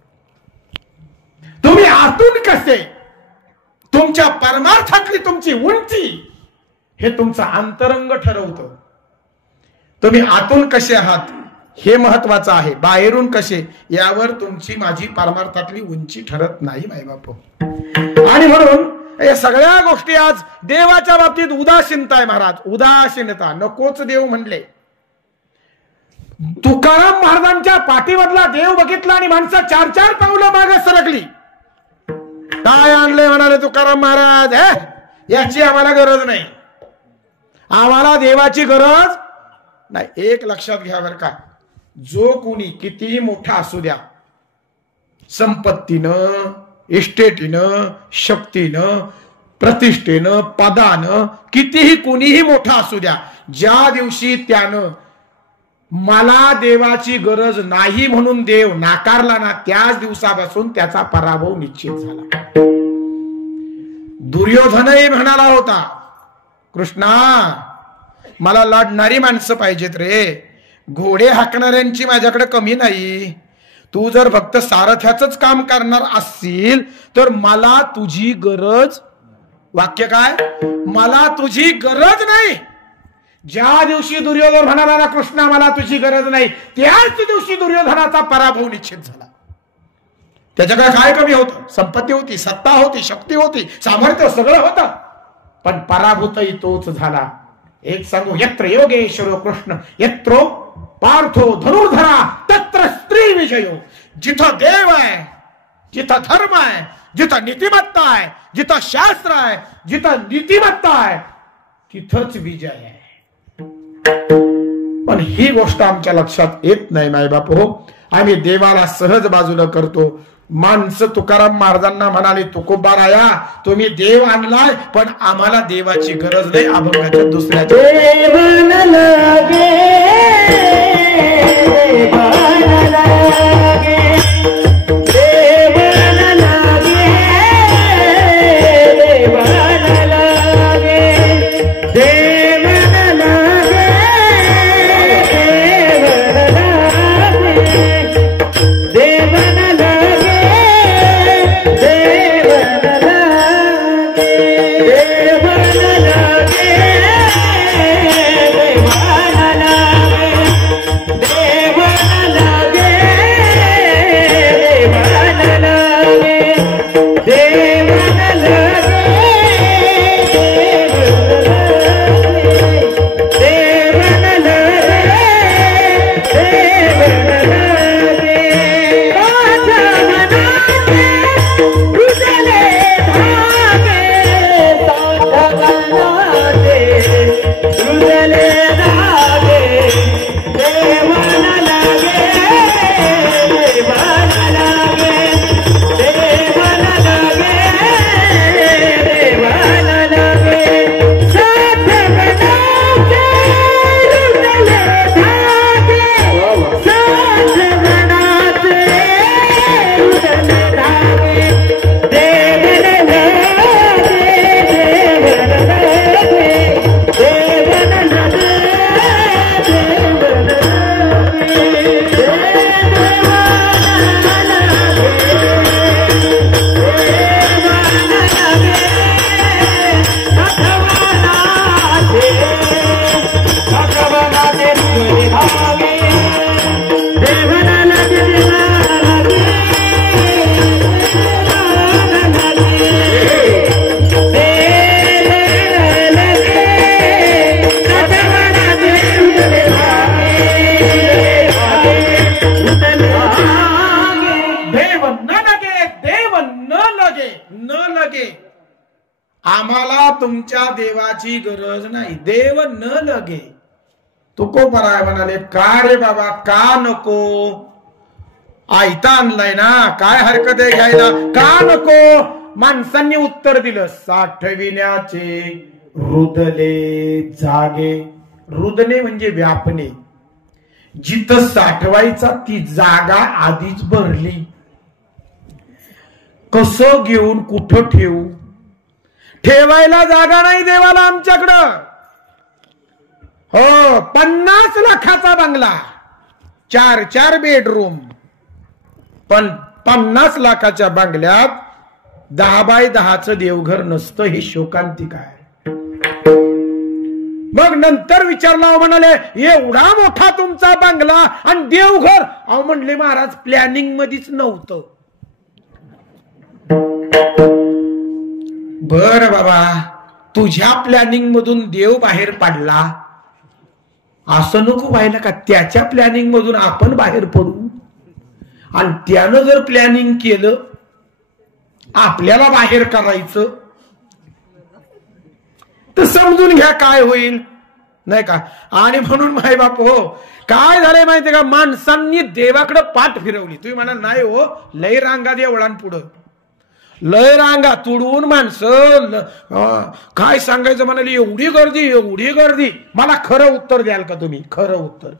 तुम्ही आतून कसे, तुमच्या परमार्थातली तुमची उंची हे तुमचं अंतरंग ठरवतं. तुम्ही आतून कसे आहात हे महत्वाचं आहे, बाहेरून कसे यावर तुमची माझी परमार्थातली उंची ठरत नाही माय बाप. आणि म्हणून या सगळ्या गोष्टी आज देवाच्या बाबतीत उदासीनता आहे महाराज. उदासीनता, नकोच देव म्हणले. तुकाराम महाराजांच्या पाठीमधला देव बघितला आणि माणसं 4-4 पावलं मागे सरकली. काय आणले म्हणाले तुकाराम महाराज, याची आम्हाला गरज नाही, आम्हाला देवाची गरज नाही. एक लक्षात घ्या बरं का, जो कोणी कितीही मोठा असू द्या, संपत्तीनं, इस्टेटीनं, शक्तीनं, प्रतिष्ठेनं, पदानं, कितीही कोणीही मोठा असू द्या, ज्या दिवशी त्यानं मला देवाची गरज नाही म्हणून देव नाकारला ना, त्याच दिवसापासून त्याचा पराभव निश्चित झाला. दुर्योधनही म्हणाला होता, कृष्णा मला लढणारी माणसं पाहिजेत रे, घोडे हाकणाऱ्यांची माझ्याकडे कमी नाही. तू जर फक्त सारथ्याच काम करणार असशील तर मला तुझी गरज, वाक्य काय, मला तुझी गरज नाही. ज्या दिवशी दुर्योधन म्हणाला ना कृष्णा मला तुझी गरज नाही, त्याच दिवशी दुर्योधनाचा पराभव निश्चित झाला. त्याच्याकडे काय कमी होतं? संपत्ती होती, सत्ता होती, शक्ती होती, सामर्थ्य सगळं होतं, पण पराभूतही तोच झाला. एक सांगू, यत्र योगेश्वरो कृष्ण यत्रो पार्थो धनुर्धरा तत्र स्त्री विजयो. जिथं देव आहे, जिथं धर्म आहे, जिथं नीतिमत्ता आहे, जिथं शास्त्र आहे, जिथं नीतिमत्ता आहे, तिथंच विजय आहे. पण ही गोष्ट आमच्या लक्षात येत नाही मायबाप हो. आम्ही देवाला सहज बाजूला करतो. माणसं तुकाराम महाराजांना म्हणाले, तुकोबाराया तुम्ही देव आणलाय पण आम्हाला देवाची गरज नाही, अभंगाच्या दुसऱ्याच्या आम्हाला तुमच्या देवाची गरज नाही, देव न लगे. तुकोबराय म्हणाले, का रे बाबा का नको? आयता आणलाय ना, काय हरकत आहे घ्यायला, का नको? माणसांनी उत्तर दिलं, साठविण्याचे रुदले जागे. रुदणे म्हणजे व्यापणे, जिथं साठवायचा ती जागा आधीच भरली. कसं घेऊन कुठं ठेवू? ठेवायला जागा नाही देवाला आमच्याकडं. हो, 50 लाखाचा बंगला, 4 बेडरूम, पण 50 लाखाच्या बंगल्यात 10 बाय 10चं देवघर नसतं. ही शोकांतिक आहे. मग नंतर विचारला, म्हणाले एवढा मोठा तुमचा बंगला आणि देवघर? अहो म्हणले महाराज प्लॅनिंग मध्येच नव्हतं. बर बाबा, तुझ्या प्लॅनिंग मधून देव बाहेर पडला असं नको व्हायला का? त्याच्या प्लॅनिंग मधून आपण बाहेर पडू आणि त्यानं जर प्लॅनिंग केलं आपल्याला बाहेर करायचं तर समजून घ्या काय होईल, नाही का? आणि म्हणून माय बाप हो, काय झालंय माहितीये का? माणसांनी देवाकडे पाठ फिरवली. तुम्ही म्हणाल नाही हो, लय रांगा देवळांपुढं, लय रांगा तुडवून माणसं काय सांगायचं म्हणाली, एवढी गर्दी एवढी गर्दी. मला खरं उत्तर द्याल का तुम्ही? खरं उत्तर,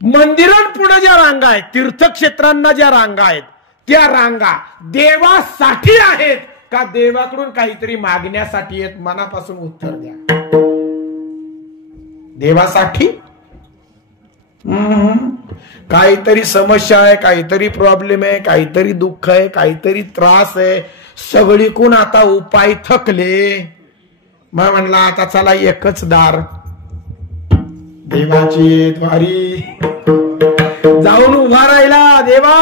मंदिरांपुढे ज्या रांगा आहेत, तीर्थक्षेत्रांना ज्या रांगा आहेत, त्या रांगा देवासाठी आहेत का देवाकडून काहीतरी मागण्यासाठी येत? मनापासून उत्तर द्या. देवासाठी? काहीतरी समस्या आहे, काहीतरी प्रॉब्लेम आहे, काहीतरी दुःख आहे, काहीतरी त्रास आहे, सगळीकून आता उपाय थकले. मग म्हणला आता चला एकच दार, देवाची द्वारी जाऊन उभा राहिला. देवा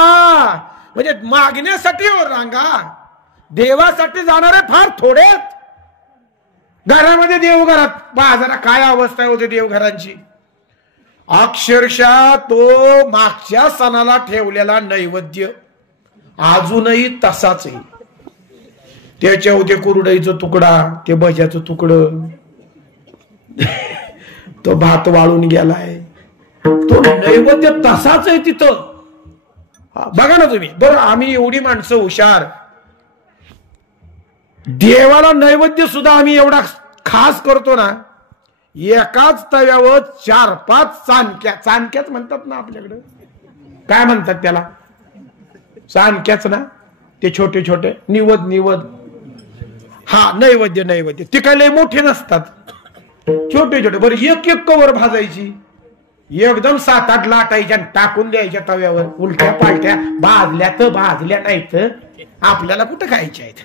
म्हणजे मागण्यासाठी रांगा, देवासाठी जाणारे फार थोडेत. घरामध्ये देवघरात पहा जरा काय अवस्था होते देवघरांची. अक्षरशः तो मागच्या सणाला ठेवलेला नैवेद्य अजूनही तसाच आहे. त्याच्या होते कुरडईचं तुकडा, ते भज्याचं तुकडं, तो भात वाळून गेलाय, तो नैवेद्य तसाच आहे तिथं. बघा ना तुम्ही. बरं आम्ही एवढी माणसं हुशार, देवाला नैवेद्य सुद्धा आम्ही एवढा खास करतो ना, एकाच तव्यावर 4-5 चाणक्याच म्हणतात ना आपल्याकडे, काय म्हणतात त्याला? चाणक्याच ना, ते छोटे छोटे निवद. हा नैवेद्य ते काय लय मोठे नसतात, छोटे छोटे. बरं एक कवर भाजायची, एकदम 7-8 लाटायच्या टाकून द्यायच्या तव्यावर. उलट्या पालट्या भाजल्या नाहीत, आपल्याला कुठं खायच्या आहेत.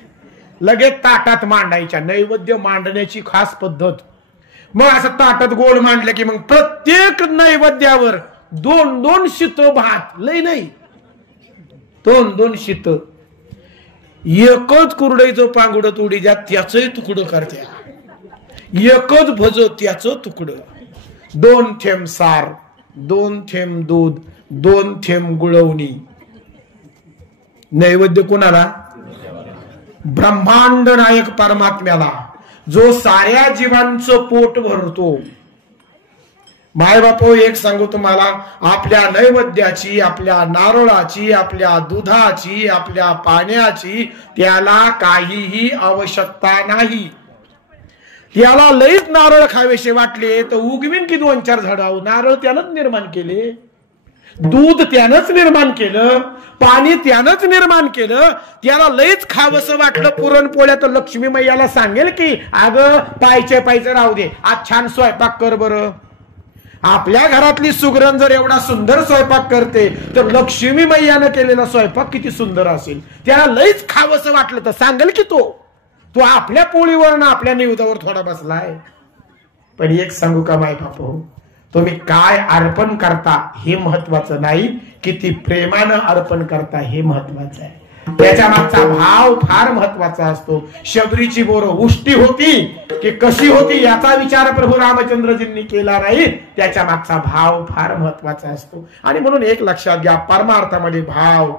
लगेच ताटात मांडायच्या. नैवेद्य मांडण्याची खास पद्धत. मग असं ताटात गोल मांडलं की मग प्रत्येक नैवेद्यावर 2-2 शीत भात, लय नाही 2-2 शीत. एकच कुरडईचं पांगुड तोडी द्या, त्याचंही तुकडं करत्या. एकच भज, त्याचं तुकडं. 2 थेंब सार, 2 थेंब दूध, 2 थेंब गुळवणी. नैवेद्य कोणाला? ब्रह्मांड नायक परमात्म्याला, जो साऱ्या जीवांचं पोट भरतो. माय बापो एक सांगू तुम्हाला, आपल्या नैवेद्याची, आपल्या नारळाची, आपल्या दुधाची, आपल्या पाण्याची त्याला काहीही आवश्यकता नाही. त्याला लईच नारळ खावेसे वाटले तर उगवीन की 2-4 झाडं. नारळ त्यानंच निर्माण केले, दूध त्यानंच निर्माण केलं, पाणी त्यानंच निर्माण केलं. त्याला लईच खावंसं वाटलं पुरणपोळ्या तर लक्ष्मी मैयाला सांगेल की अगं पायचे राहू दे, आज छान स्वयंपाक कर बरं. आपल्या घरातली सुगरण जर एवढा सुंदर स्वयंपाक करते तर लक्ष्मी मैयानं केलेला स्वयंपाक किती सुंदर असेल. त्याला लईच खावंसं वाटलं तर सांगेल की तो आपल्या पोळीवर ना आपल्या निवेदावर थोडा बसलाय. पण एक सांगू का माय बापू, तुम्ही काय अर्पण करता हे महत्वाचं नाही, किती प्रेमानं अर्पण करता हे महत्वाचं आहे. त्याच्या मागचा भाव फार महत्वाचा असतो. शबरीची बोरं उष्टी होती की कशी होती याचा विचार प्रभू रामचंद्रजींनी केला नाही, त्याच्या मागचा भाव फार महत्वाचा असतो. आणि म्हणून एक लक्षात घ्या, परमार्थामध्ये भाव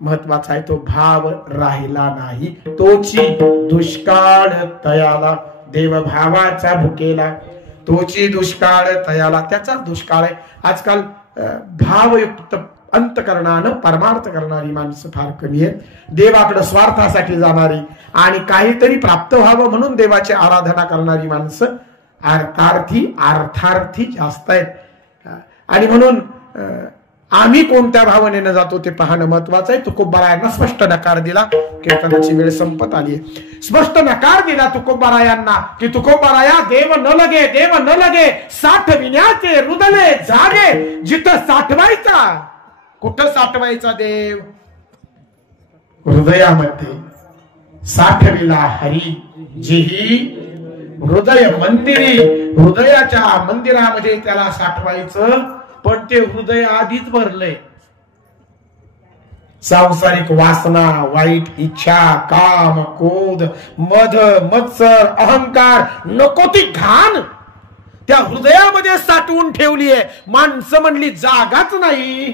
महत्वाचा आहे. तो भाव राहिला नाही तोची दुष्काळ तयाला, देव भावाचा भुकेला तोची दुष्काळ तयाला. त्याचा दुष्काळ आहे. आजकाल भावयुक्त अंतकरणानं परमार्थ करणारी माणसं फार कमी आहेत. देवाकडे स्वार्थासाठी जाणारी आणि काहीतरी प्राप्त व्हावं म्हणून देवाची आराधना करणारी माणसं अर्थार्थी जास्त आहेत. आणि म्हणून आम्ही कोणत्या भावनेनं जातो ते पाहणं महत्वाचं आहे. तुकोबारायांना स्पष्ट नकार दिला. कीर्तनाची वेळ संपत आली आहे. स्पष्ट नकार दिला तुकोबारायांना की तुकोबाराया देव न लगे साठविण्याचे रुदले जागे. जिथं साठवायचा, कुठं साठवायचा देव? हृदयामध्ये साठविला हरी जेही हृदय मंदिरी. हृदयाच्या मंदिरामध्ये त्याला साठवायचं, पण ते हृदय आधीच भरलंय. सांसारिक वासना, वाईट इच्छा, काम, क्रोध, मद, मत्सर, अहंकार, नको ती घाण त्या हृदयामध्ये साठवून ठेवली आहे. माणसं म्हणली जागाच नाही,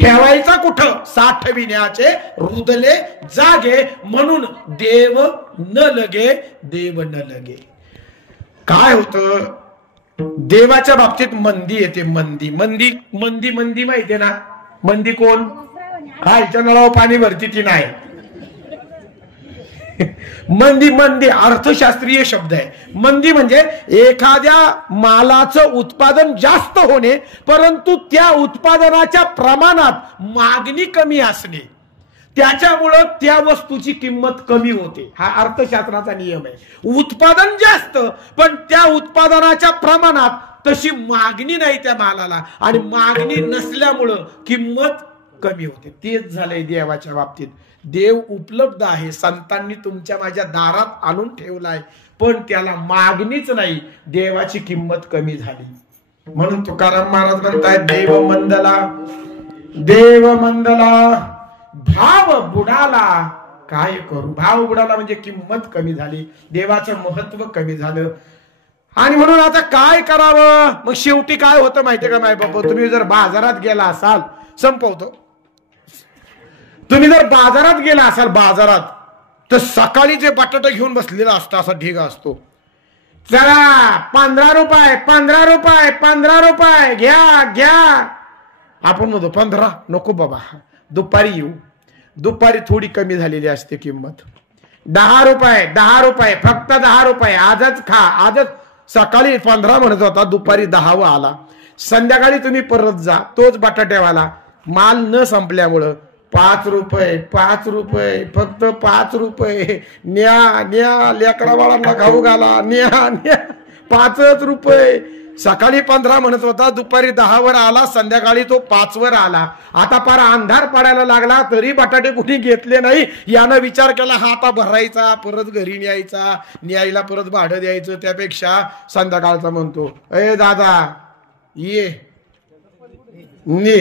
ठेवायचा कुठं? साठविण्याचे रुदले जागे. म्हणून देव न लगे. काय होतं देवाच्या बाबतीत? मंदी येते. मंदी माहितीये ना? मंदी कोण? खालच्या नळावर पाणी भरती ती नाही. मंदी अर्थशास्त्रीय शब्द आहे. मंदी म्हणजे एखाद्या मालाचं उत्पादन जास्त होणे, परंतु त्या उत्पादनाच्या प्रमाणात मागणी कमी असणे. त्याच्यामुळं त्या वस्तूची किंमत कमी होते. हा अर्थशास्त्राचा नियम आहे. उत्पादन जास्त पण त्या उत्पादनाच्या प्रमाणात तशी मागणी नाही त्या मालाला आणि मागणी नसल्यामुळं किंमत कमी होते. तेच झालंय देवाच्या बाबतीत. देव उपलब्ध आहे, संतांनी तुमच्या माझ्या दारात आणून ठेवलाय, पण त्याला मागणीच नाही. देवाची किंमत कमी झाली. म्हणून तुकाराम महाराज म्हणतायत देव मंदला, देव मंदला भाव बुडाला काय करू. भाव बुडाला म्हणजे किंमत कमी झाली, देवाचं महत्व कमी झालं. आणि म्हणून आता काय करावं. मग शेवटी काय होतं माहितीये का माय बाबा, तुम्ही जर बाजारात गेला असाल, संपवतो, तुम्ही जर बाजारात गेला असाल बाजारात, तर सकाळी जे बटाटा घेऊन बसलेला असतो असा ढिगा असतो, चला 15 रुपये 15 रुपये 15 रुपये घ्या घ्या. आपण म्हणतो 15 नको बाबा, दुपारी येऊ. दुपारी थोडी कमी झालेली असते किंमत. 10 रुपये 10 रुपये फक्त 10 रुपये आजच खा. आजच सकाळी 15 म्हणत होता, दुपारी 10 आला. संध्याकाळी तुम्ही परत जा, तोच बटाट्यावाला माल न संपल्यामुळं 5 रुपये 5 रुपये फक्त 5 रुपये न्या न्या, लेकरा बाळांना खाऊ घाला, न्या न्या 5 रुपये. सकाळी 15 म्हणत होता, दुपारी 10 वर आला, संध्याकाळी तो 5 वर आला. आता पार अंधार पडायला लागला तरी बटाटे कुठे घेतले नाही. यानं विचार केला हा आता भरायचा, परत घरी न्यायचा, न्यायला परत भाडं द्यायचं, त्यापेक्षा संध्याकाळचा म्हणतो, ए दादा ये ने,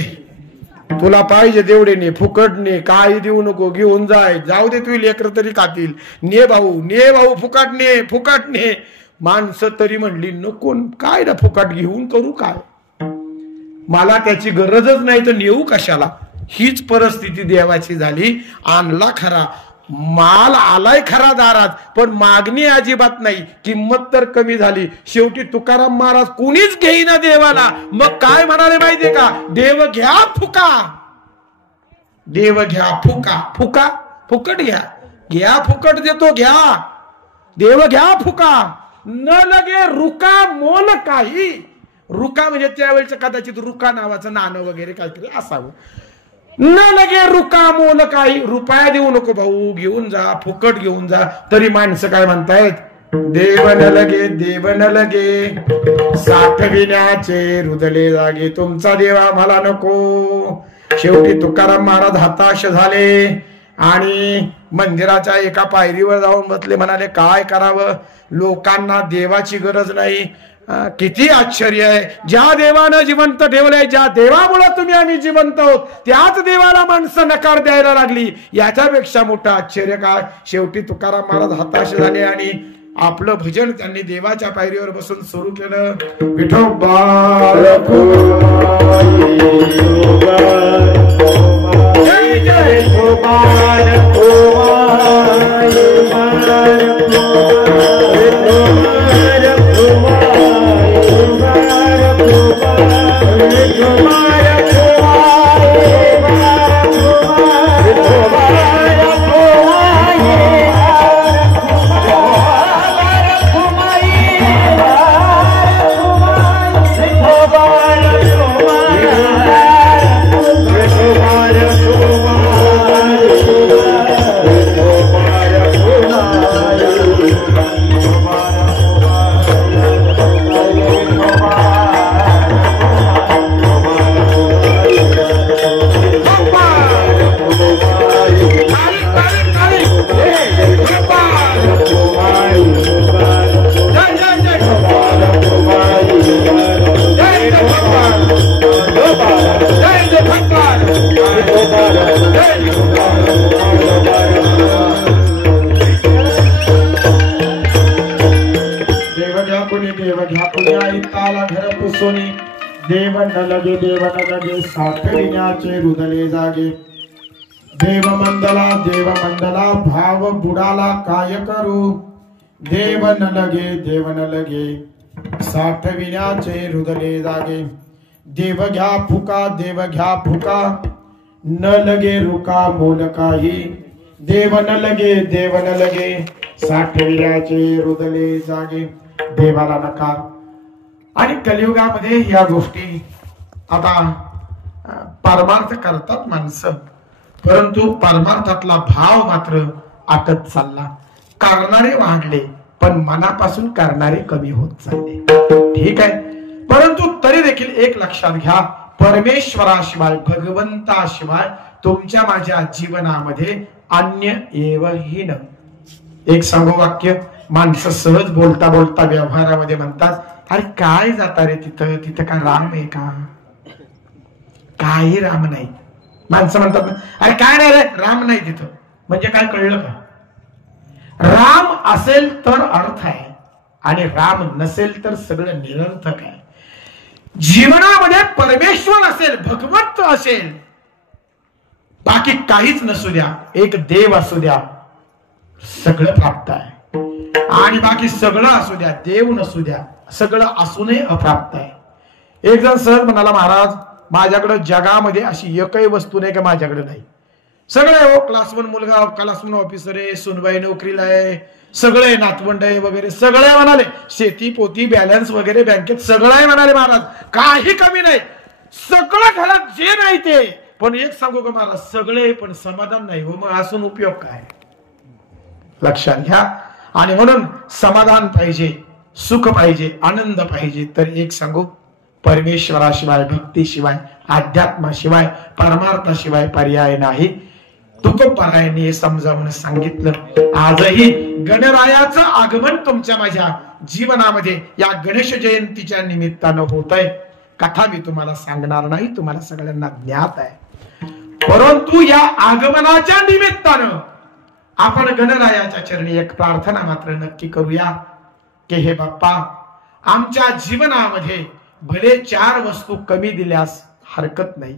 तुला पाहिजे तेवढे ने, फुकट ने, काही देऊ नको, घेऊन जाय, जाऊ दे तुझी लेकर तरी खातील, ने भाऊ फुकट ने फुकट ने. माणसं तरी म्हणली नको, काय ना फुकट घेऊन करू काय, मला त्याची गरजच नाही तर नेऊ कशाला. हीच परिस्थिती देवाची झाली. आणला खरा माल, आलाय खरा दारात, पण मागणी अजिबात नाही, किंमत तर कमी झाली. शेवटी तुकाराम महाराज कोणीच घेईना देवाला. मग काय म्हणाले माहितीये का, देव घ्या फुका, देव घ्या फुका. फुका फुकट घ्या, घ्या फुकट देतो घ्या, देव घ्या फुका. न लगे रुका मोल काही. रुका म्हणजे त्यावेळेचं कदाचित रुका नावाचं नाणं वगैरे काहीतरी असावं. न लगे रुका मोल काही, रुपया देऊ नको भाऊ, घेऊन जा, फुकट घेऊन जा. तरी माणसं काय म्हणतायत, देव न लगे साठविण्याचे रुदले जागे, तुमचा देवा मला नको. शेवटी तुकाराम महाराज हताश झाले आणि मंदिराच्या एका पायरीवर जाऊन बसले. म्हणाले काय करावं, लोकांना देवाची गरज नाही. किती आश्चर्य आहे, ज्या देवानं जिवंत ठेवलंय, ज्या देवामुळे तुम्ही आम्ही जिवंत आहोत, त्याच देवाला माणसं नकार द्यायला लागली. याच्यापेक्षा मोठं आश्चर्य काय. शेवटी तुकाराम महाराज हताश झाले आणि आपलं भजन त्यांनी देवाच्या पायरीवर बसून सुरू केलं. विठोबा जय जय देव न लगे साठविण्याचे रुदले जागे. देव मंदला भाव बुडाला काय करू. देव न लगे साठविण्याचे रुदले जागे. देव घ्या फुका न लगे रुका मोल काही. देव न लगे साठविण्याचे रुदले जागे. देवाला नकार. आणि कलियुगामध्ये या गोष्टी आता परमार्थ करतात माणसं, परंतु परमार्थातला भाव मात्र आटत चालला. करणारे वाढले पण मनापासून करणारे कमी होत चालले. ठीक आहे, परंतु तरी देखील एक लक्षात घ्या, परमेश्वराशिवाय भगवंताशिवाय तुमच्या माझ्या जीवनामध्ये अन्य एवहीन. एक सांगू वाक्य, माणसं सहज बोलता बोलता व्यवहारामध्ये म्हणतात, अरे काय जाता रे तिथं, तिथं काय राम आहे का? काही राम नाही. माणसं म्हणतात, अरे काय नाही रे राम नाही तिथं. म्हणजे काय कळलं का? राम असेल तर अर्थ आहे आणि राम नसेल तर सगळं निरर्थक आहे. जीवनामध्ये परमेश्वर असेल, भगवंत असेल, बाकी काहीच नसू द्या, एक देव असू द्या, सगळं प्राप्त आहे. आणि बाकी सगळं असू द्या, देव नसू द्या, सगळं असूनही अप्राप्त आहे. एक जण सहज म्हणाला, महाराज माझ्याकडे जगामध्ये अशी एकही वस्तू नाही का माझ्याकडे नाही. सगळे हो, क्लास 1 मुलगा, क्लास 1 ऑफिसर आहे, सुनबाई नोकरीला आहे, सगळे नातवंड आहे वगैरे, सगळे म्हणाले, शेती पोती बॅलन्स वगैरे बँकेत सगळं आहे म्हणाले महाराज, काही कमी नाही, सगळं घरात जे नाही ते. पण एक सांगू का महाराज, सगळे पण समाधान नाही हो. मग असून उपयोग काय? लक्षात घ्या. आणि म्हणून समाधान पाहिजे, सुख पाहिजे, आनंद पाहिजे, तर एक सांगू, परमेश्वराशिवाय, भक्तीशिवाय, अध्यात्माशिवाय, परमार्थाशिवाय पर्याय नाही. तुकोबारायांनी हे समजावून सांगितलं. आजही गणरायाचं आगमन तुमच्या माझ्या जीवनामध्ये या गणेश जयंतीच्या निमित्तानं होत आहे. कथा मी तुम्हाला सांगणार नाही, तुम्हाला सगळ्यांना ज्ञात आहे. परंतु या आगमनाच्या निमित्तानं आपण गणरायाच्या चरणी एक प्रार्थना मात्र नक्की करूया की हे बाप्पा, आमच्या जीवनामध्ये भले 4 वस्तू कमी दिल्यास हरकत नाही,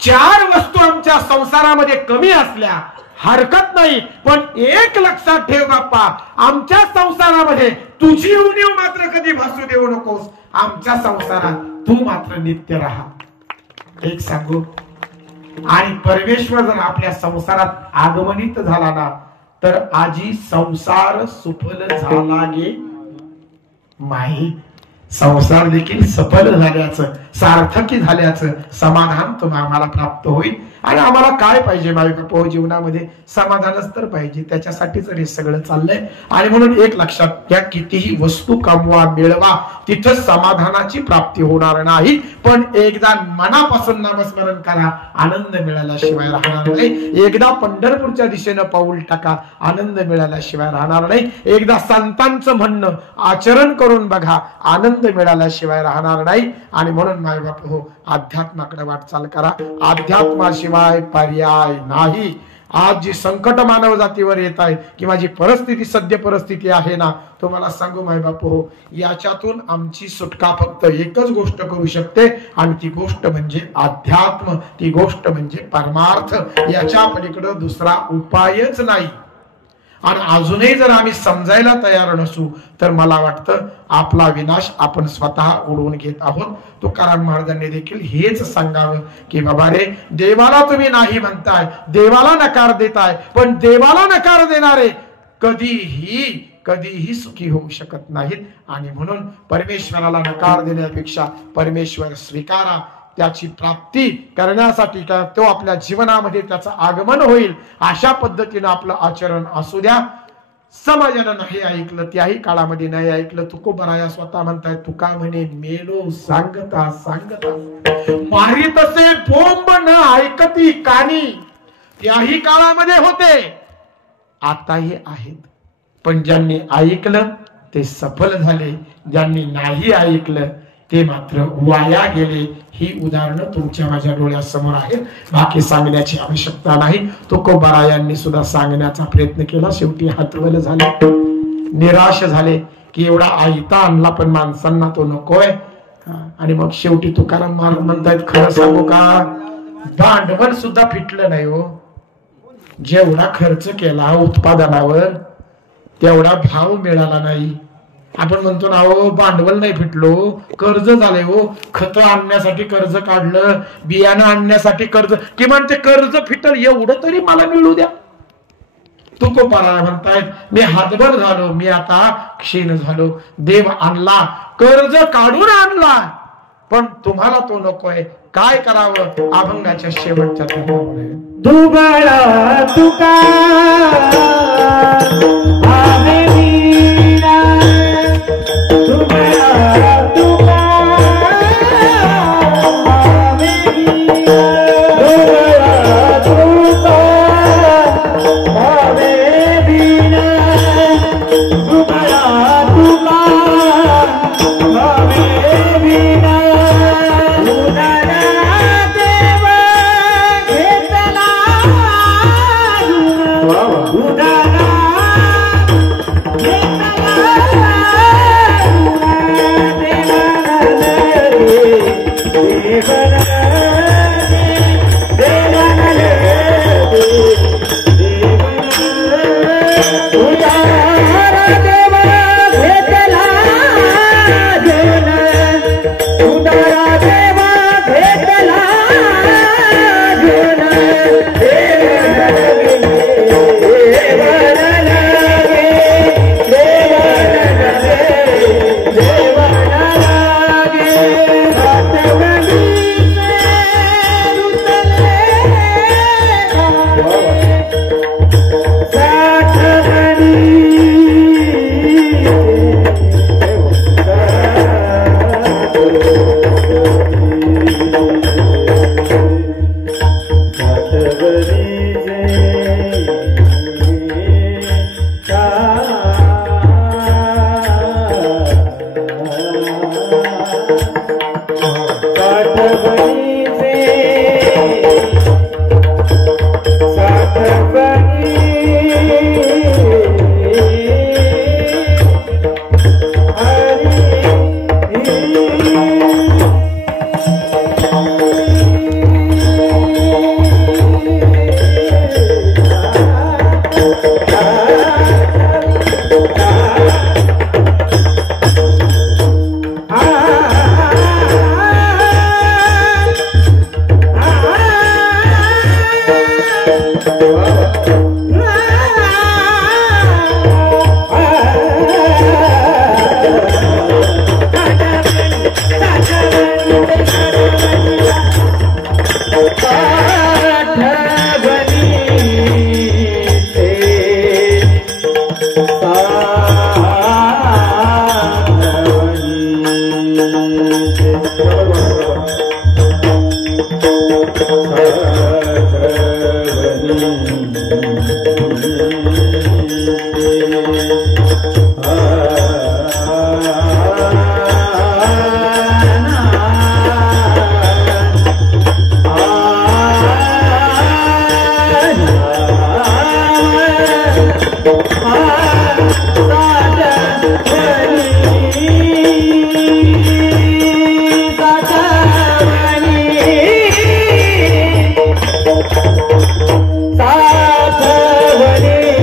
4 वस्तू आमच्या संसारामध्ये कमी असल्या हरकत नाही, पण एक लक्षात ठेव बाप्पा, आमच्या संसारामध्ये तुझी उणीव मात्र कधी भासू देऊ नकोस. आमच्या संसारात तू मात्र नित्य राहा. एक सांगू, आणि परमेश्वर जर आपल्या संसारात आगमनित झाला ना, तर आजी संसार सुफल झाला गे माही. संसार देखील सफल झाल्याचं, सार्थकी झाल्याचं समाधान तुम्हाला आम्हाला प्राप्त होईल. आणि आम्हाला काय पाहिजे माई बापू, जीवनामध्ये समाधानच तर पाहिजे, त्याच्यासाठीच हे सगळं चाललंय. आणि म्हणून एक लक्षात घ्या, कितीही वस्तू कमवा मिळवा, तिथं समाधानाची प्राप्ती होणार नाही. पण एकदा मनापासून नामस्मरण करा, आनंद मिळाल्याशिवाय राहणार नाही. एकदा पंढरपूरच्या दिशेनं पाऊल टाका, आनंद मिळाल्याशिवाय राहणार नाही. एकदा संतांचं म्हणणं आचरण करून बघा, आनंद मिळाल्याशिवाय राहणार नाही. आणि म्हणून माय बाप हो, अध्यात्माकडे वाटचाल करा, अध्यात्माशिवाय पर्याय नाही. आज जी संकट मानव जातीवर येत आहे किंवा जी परिस्थिती, सद्य परिस्थिती आहे ना, तुम्हाला सांगू माय बाप हो, याच्यातून आमची सुटका फक्त एकच गोष्ट करू शकते, आणि ती गोष्ट म्हणजे अध्यात्म, ती गोष्ट म्हणजे परमार्थ. याच्या पलीकडे दुसरा उपायच नाही. आणि अजूनही जर आम्ही समजायला तयार नसू तर मला वाटतं आपला विनाश आपण स्वतः ओढवून घेत आहोत. तुकाराम महाराजांनी देखील हेच सांगावं की बाबा रे, देवाला तुम्ही नाही म्हणताय, देवाला नकार देताय, पण देवाला नकार देणारे कधीही सुखी होऊ शकत नाहीत. आणि म्हणून परमेश्वराला नकार देण्यापेक्षा परमेश्वर स्वीकारा, त्याची प्राप्ती करण्यासाठी तो आपल्या जीवनामध्ये त्याचं आगमन होईल अशा पद्धतीनं आपलं आचरण असू द्या. समाजानं नाही ऐकलं, त्याही काळामध्ये नाही ऐकलं. तुकोबाराया स्वतः म्हणताय, तुका म्हणे मेलो सांगता सांगता मारी तसे बोंब न ऐकती कानी. त्याही काळामध्ये होते, आताही आहेत. पण ज्यांनी ऐकलं ते सफल झाले, ज्यांनी नाही ऐकलं ते मात्र वाया गेले. ही उदाहरणं तुमच्या माझ्या डोळ्यासमोर आहेत, बाकी सांगण्याची आवश्यकता नाही. तुकोबारायांनी सुद्धा सांगण्याचा प्रयत्न केला, शेवटी हातवल झाले, निराश झाले की एवढा आयता आणला पण माणसांना तो नकोय. आणि मग शेवटी तुकाराम महाराज म्हणतायत, खरं सांगू का, भांडवल सुद्धा फिटलं नाही हो. जेवढा खर्च केला उत्पादनावर तेवढा भाव मिळाला नाही. आपण म्हणतो ना, हो भांडवल नाही फिटलो, कर्ज झाले हो, खत आणण्यासाठी कर्ज काढलं, बियाणं आणण्यासाठी कर्ज, किमान ते कर्ज फिटल एवढं तरी मला मिळू द्या. तुकोबाराया म्हणतायत, मी हातभर झालो, मी आता क्षीण झालो. देव आणला, कर्ज काढून आणला, पण तुम्हाला तो नकोय. काय करावं, अभंगाच्या शेवटच्या दुबळा तुका आवे वीणा दुबळा तुका आवे वीणा दुबळा तुका आवे वीणा दुबळा तुका आवे वीणा सावनी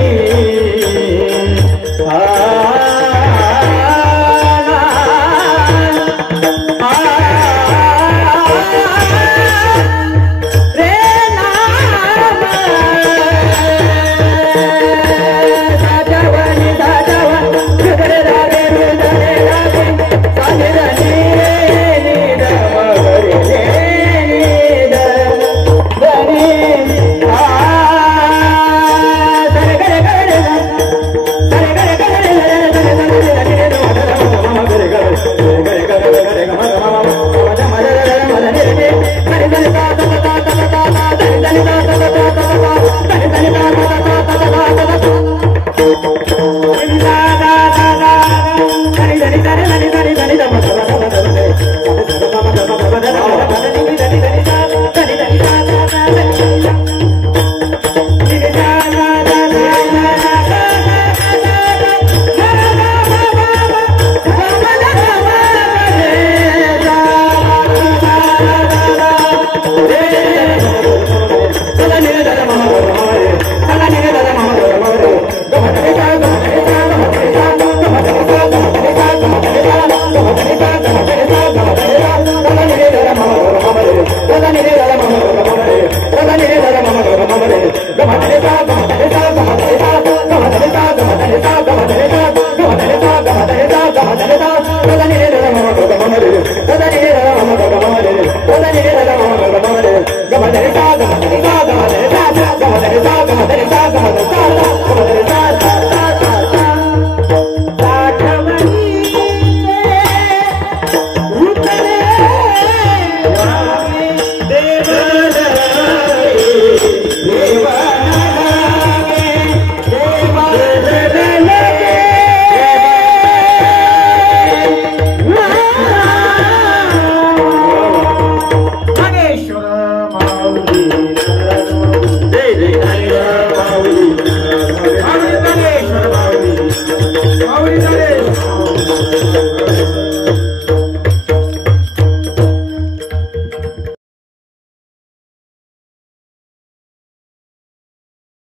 माऊली झाले